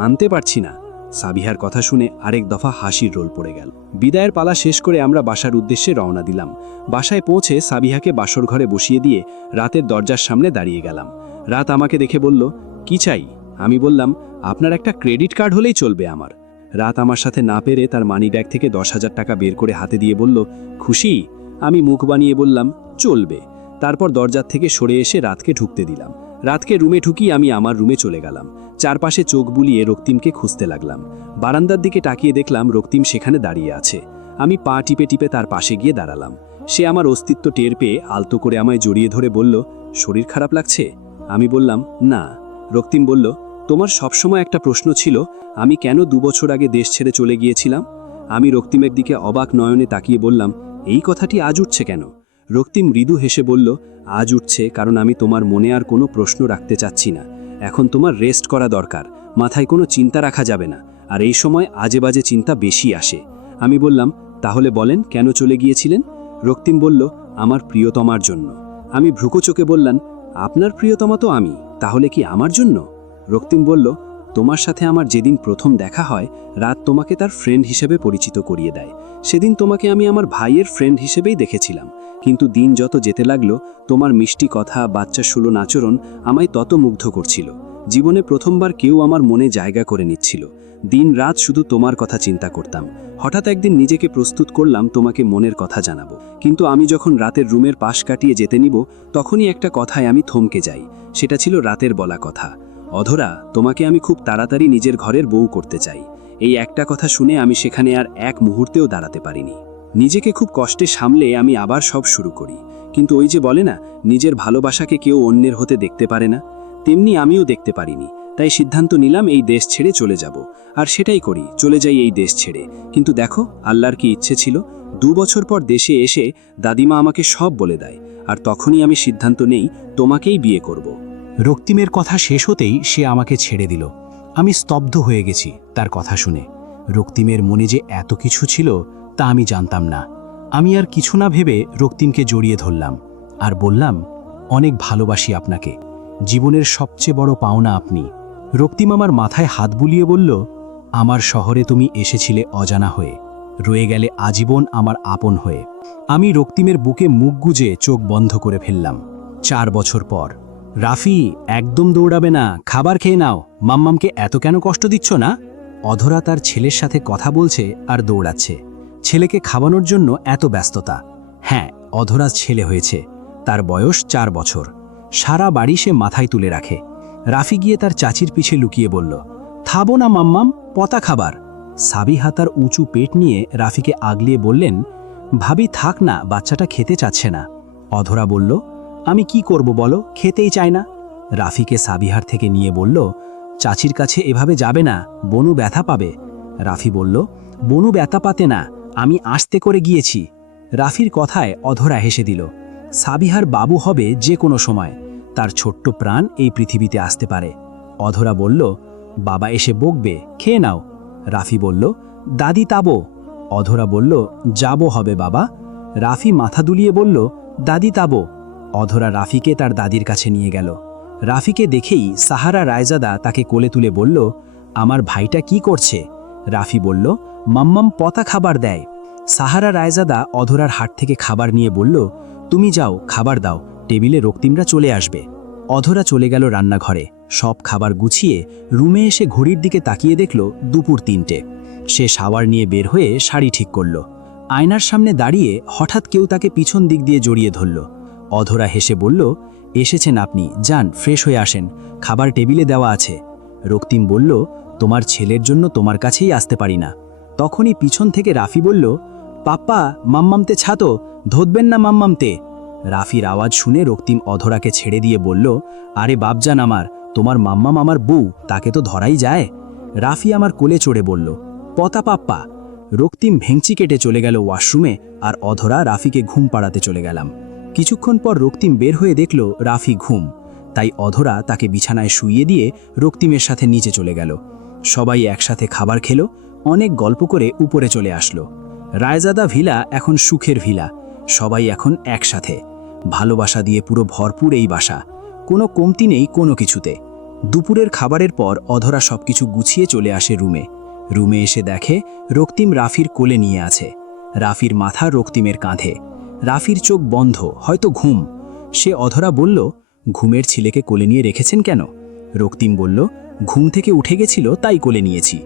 আনতে পারছি না। সাবিহার কথা শুনে আরেক দফা হাসির রোল পড়ে গেল। বিদায়ের পালা শেষ করে আমরা বাসার উদ্দেশ্যে রওনা দিলাম। বাসায় পৌঁছে সাবিহাকে বাসর ঘরে বসিয়ে দিয়ে রাতের দরজার সামনে দাঁড়িয়ে গেলাম। রাত আমাকে দেখে বলল, কি চাই? আমি বললাম, আপনার একটা ক্রেডিট কার্ড হলেই চলবে আমার। রাত আমার সাথে না পেরে তার মানি ব্যাগ থেকে 10,000 টাকা বের করে হাতে দিয়ে বলল, খুশি? আমি মুখ বানিয়ে বললাম, চলবে। তারপর দরজার থেকে সরে এসে রাতকে ঢুকতে দিলাম। রাতকে রুমে ঢুকিয়ে আমি আমার রুমে চলে গেলাম। চারপাশে চোখ বুলিয়ে রক্তিমকে খুঁজতে লাগলাম। বারান্দার দিকে তাকিয়ে দেখলাম রক্তিম সেখানে দাঁড়িয়ে আছে। আমি পা টিপে টিপে তার পাশে গিয়ে দাঁড়ালাম। সে আমার অস্তিত্ব টের পেয়ে আলতো করে আমায় জড়িয়ে ধরে বলল, শরীর খারাপ লাগছে? আমি বললাম, না। রক্তিম বলল, তোমার সবসময় একটা প্রশ্ন ছিল, আমি কেন 2 বছর আগে দেশ ছেড়ে চলে গিয়েছিলাম? আমি রক্তিমের দিকে অবাক নয়নে তাকিয়ে বললাম, এই কথাটি আজ উঠছে কেন? রক্তিম মৃদু হেসে বলল, আজ উঠছে কারণ আমি তোমার মনে আর কোনো প্রশ্ন রাখতে চাচ্ছি না। এখন তোমার রেস্ট করা দরকার, মাথায় কোনো চিন্তা রাখা যাবে না, আর এই সময় আজে বাজে চিন্তা বেশি আসে। আমি বললাম, তাহলে বলেন কেন চলে গিয়েছিলেন? রক্তিম বলল, আমার প্রিয়তমার জন্য। আমি ভ্রুকোচকে বললাম, আপনার প্রিয়তমা তো আমি, তাহলে কি আমার জন্য? রক্তিম বলল, তোমার সাথে আমার যেদিন প্রথম দেখা হয়, রাত তোমাকে তার ফ্রেন্ড হিসেবে পরিচিত করিয়ে দেয়। সেদিন তোমাকে আমি আমার ভাইয়ের ফ্রেন্ড হিসেবেই দেখেছিলাম, কিন্তু দিন যত যেতে লাগলো তোমার মিষ্টি কথা, বাচ্চা সুলন আচরণ আমায় তত মুগ্ধ করছিল। জীবনে প্রথমবার কেউ আমার মনে জায়গা করে নিচ্ছিল। দিনরাত শুধু তোমার কথা চিন্তা করতাম। হঠাৎ একদিন নিজেকে প্রস্তুত করলাম তোমাকে মনের কথা জানাবো, কিন্তু আমি যখন রাতের রুমের পাশ কাটিয়ে যেতে নিব তখনই একটা কথায় আমি থমকে যাই। সেটা ছিল রাতের বলা কথা, অধরা, তোমাকে আমি খুব তাড়াতাড়ি নিজের ঘরের বউ করতে চাই। এই একটা কথা শুনে আমি সেখানে আর এক মুহূর্তেও দাঁড়াতে পারিনি। নিজেকে খুব কষ্টে সামলে আমি আবার সব শুরু করি। কিন্তু ওই যে বলে না, নিজের ভালোবাসাকে কেউ অন্যের হতে দেখতে পারে না, তেমনি আমিও দেখতে পারিনি। তাই সিদ্ধান্ত নিলাম এই দেশ ছেড়ে চলে যাব। আর সেটাই করি, চলে যাই এই দেশ ছেড়ে। কিন্তু দেখো, আল্লাহর কি ইচ্ছে ছিল, 2 বছর পর দেশে এসে দাদিমা আমাকে সব বলে দেয়। আর তখনই আমি সিদ্ধান্ত নেই তোমাকেই বিয়ে করব। রক্তিমের কথা শেষ হতেই সে আমাকে ছেড়ে দিল। আমি স্তব্ধ হয়ে গেছি তার কথা শুনে। রক্তিমের মনে যে এত কিছু ছিল তা আমি জানতাম না। আমি আর কিছু না ভেবে রক্তিমকে জড়িয়ে ধরলাম আর বললাম, অনেক ভালোবাসি আপনাকে, জীবনের সবচেয়ে বড় পাওনা আপনি। রক্তিম আমার মাথায় হাত বুলিয়ে বলল, আমার শহরে তুমি এসেছিলে অজানা হয়ে, রয়ে গেলে আজীবন আমার আপন হয়ে। আমি রক্তিমের বুকে মুখ গুজে চোখ বন্ধ করে ফেললাম। 4 বছর পর। রাফি, একদম দৌড়াবে না, খাবার খেয়ে নাও, মাম্মামকে এত কেন কষ্ট দিচ্ছ না? অধরা তার ছেলের সাথে কথা বলছে আর দৌড়াচ্ছে। ছেলেকে খাওয়ানোর জন্য এত ব্যস্ততা। হ্যাঁ, অধরা ছেলে হয়েছে, তার বয়স 4 বছর। সারা বাড়ি সে মাথায় তুলে রাখে। রাফি গিয়ে তার চাচির পিছে লুকিয়ে বলল, থাবো না মাম্মাম, পতা খাবার। সাবিহা তার উঁচু পেট নিয়ে রাফিকে আগলিয়ে বললেন, ভাবি থাক না, বাচ্চাটা খেতে চাচ্ছে না। অধরা বলল, আমি কি করব বলো, খেতেই চায় না। রাফিকে সাবিহার থেকে নিয়ে বলল, চাচির কাছে এভাবে যাবে না, বনু ব্যথা পাবে। রাফি বলল, বনু ব্যথা পাতে না, আমি আস্তে করে গিয়েছি। রাফির কথায় অধরা হেসে দিল। সাবিহার বাবু হবে যে কোনো সময়, তার ছোট্ট প্রাণ এই পৃথিবীতে আসতে পারে। অধরা বলল, বাবা এসে বকবে, খেয়ে নাও। রাফি বলল, দাদি তাবো। অধরা বলল, যাবো হবে বাবা। রাফি মাথা দুলিয়ে বলল, দাদি তাবো। অধরা রাফিকে তার দাদির কাছে নিয়ে গেল। রাফিকে দেখেই সাহারা রায়জাদা তাকে কোলে তুলে বলল, আমার ভাইটা কি করছে? রাফি বলল, মাম্মাম পতা খাবার দেয়। সাহারা রায়জাদা অধরার হাট থেকে খাবার নিয়ে বলল, তুমি যাও, খাবার দাও, টেবিলে রক্তিমরা চলে আসবে। অধরা চলে গেল রান্নাঘরে। সব খাবার গুছিয়ে রুমে এসে ঘড়ির দিকে তাকিয়ে দেখল দুপুর 3টে। সে শাওয়ার নিয়ে বের হয়ে শাড়ি ঠিক করল। আয়নার সামনে দাঁড়িয়ে হঠাৎ কেউ তাকে পিছন দিক দিয়ে জড়িয়ে ধরল। অধরা হেসে বলল, এসেছেন আপনি, যান ফ্রেশ হয়ে আসেন, খাবার টেবিলে দেওয়া আছে। রক্তিম বলল, তোমার ছেলের জন্য তোমার কাছেই আসতে পারি না। তখনই পিছন থেকে রাফি বলল, পাপ্পা, মাম্মামতে ছাতো, ধরবেন না মাম্মামতে। রাফির আওয়াজ শুনে রক্তিম অধরাকে ছেড়ে দিয়ে বলল, আরে বাপজান আমার, তোমার মাম্মাম আমার বউ, তাকে তো ধরাই যায়। রাফি আমার কোলে চড়ে বলল, পতা পাপ্পা। রক্তিম ভেংচি কেটে চলে গেল ওয়াশরুমে, আর অধরা রাফিকে ঘুম পাড়াতে চলে গেলাম। কিছুক্ষণ পর রক্তিম বের হয়ে দেখল রাফি ঘুম। তাই অধরা তাকে বিছানায় শুইয়ে দিয়ে রক্তিমের সাথে নিচে চলে গেল। সবাই একসাথে খাবার খেলো, অনেক গল্প করে উপরে চলে আসলো। রায়জাদা ভিলা এখন সুখের ভিলা। সবাই এখন একসাথে, ভালোবাসা দিয়ে পুরো ভরপুর এই বাসা, কোনো কমতি নেই কোনো কিছুতে। দুপুরের খাবারের পর অধরা সবকিছু গুছিয়ে চলে আসে রুমে। রুমে এসে দেখে রক্তিম রাফির কোলে নিয়ে আছে। রাফির মাথা রক্তিমের কাঁধে। রাফির চোখ বন্ধ, হয়তো ঘুম। সে অধরা বলল, ঘুমের ছেলেকে কোলে নিয়ে রেখেছেন কেন? রক্তিম বলল, ঘুম থেকে উঠে গেছিল তাই কোলে নিয়েছি।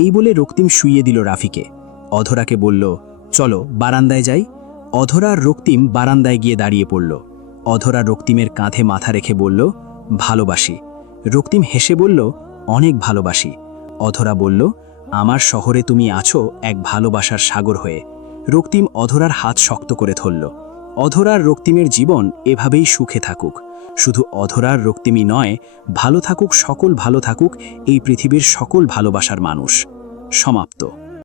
এই বলে রক্তিম শুইয়ে দিল রাফিকে। অধরাকে বলল, চলো বারান্দায় যাই। অধরা আর রক্তিম বারান্দায় গিয়ে দাঁড়িয়ে পড়ল। অধরা রক্তিমের কাঁধে মাথা রেখে বলল, ভালোবাসি। রক্তিম হেসে বলল, অনেক ভালোবাসি। অধরা বলল, আমার শহরে তুমি আছো এক ভালোবাসার সাগর হয়ে। রক্তিম অধরার হাত শক্ত করে ধরল। অধরার রক্তিমের জীবন এভাবেই সুখে থাকুক। শুধু অধরার রক্তিমই নয়, ভালো থাকুক সকল, ভালো থাকুক এই পৃথিবীর সকল ভালোবাসার মানুষ। সমাপ্ত।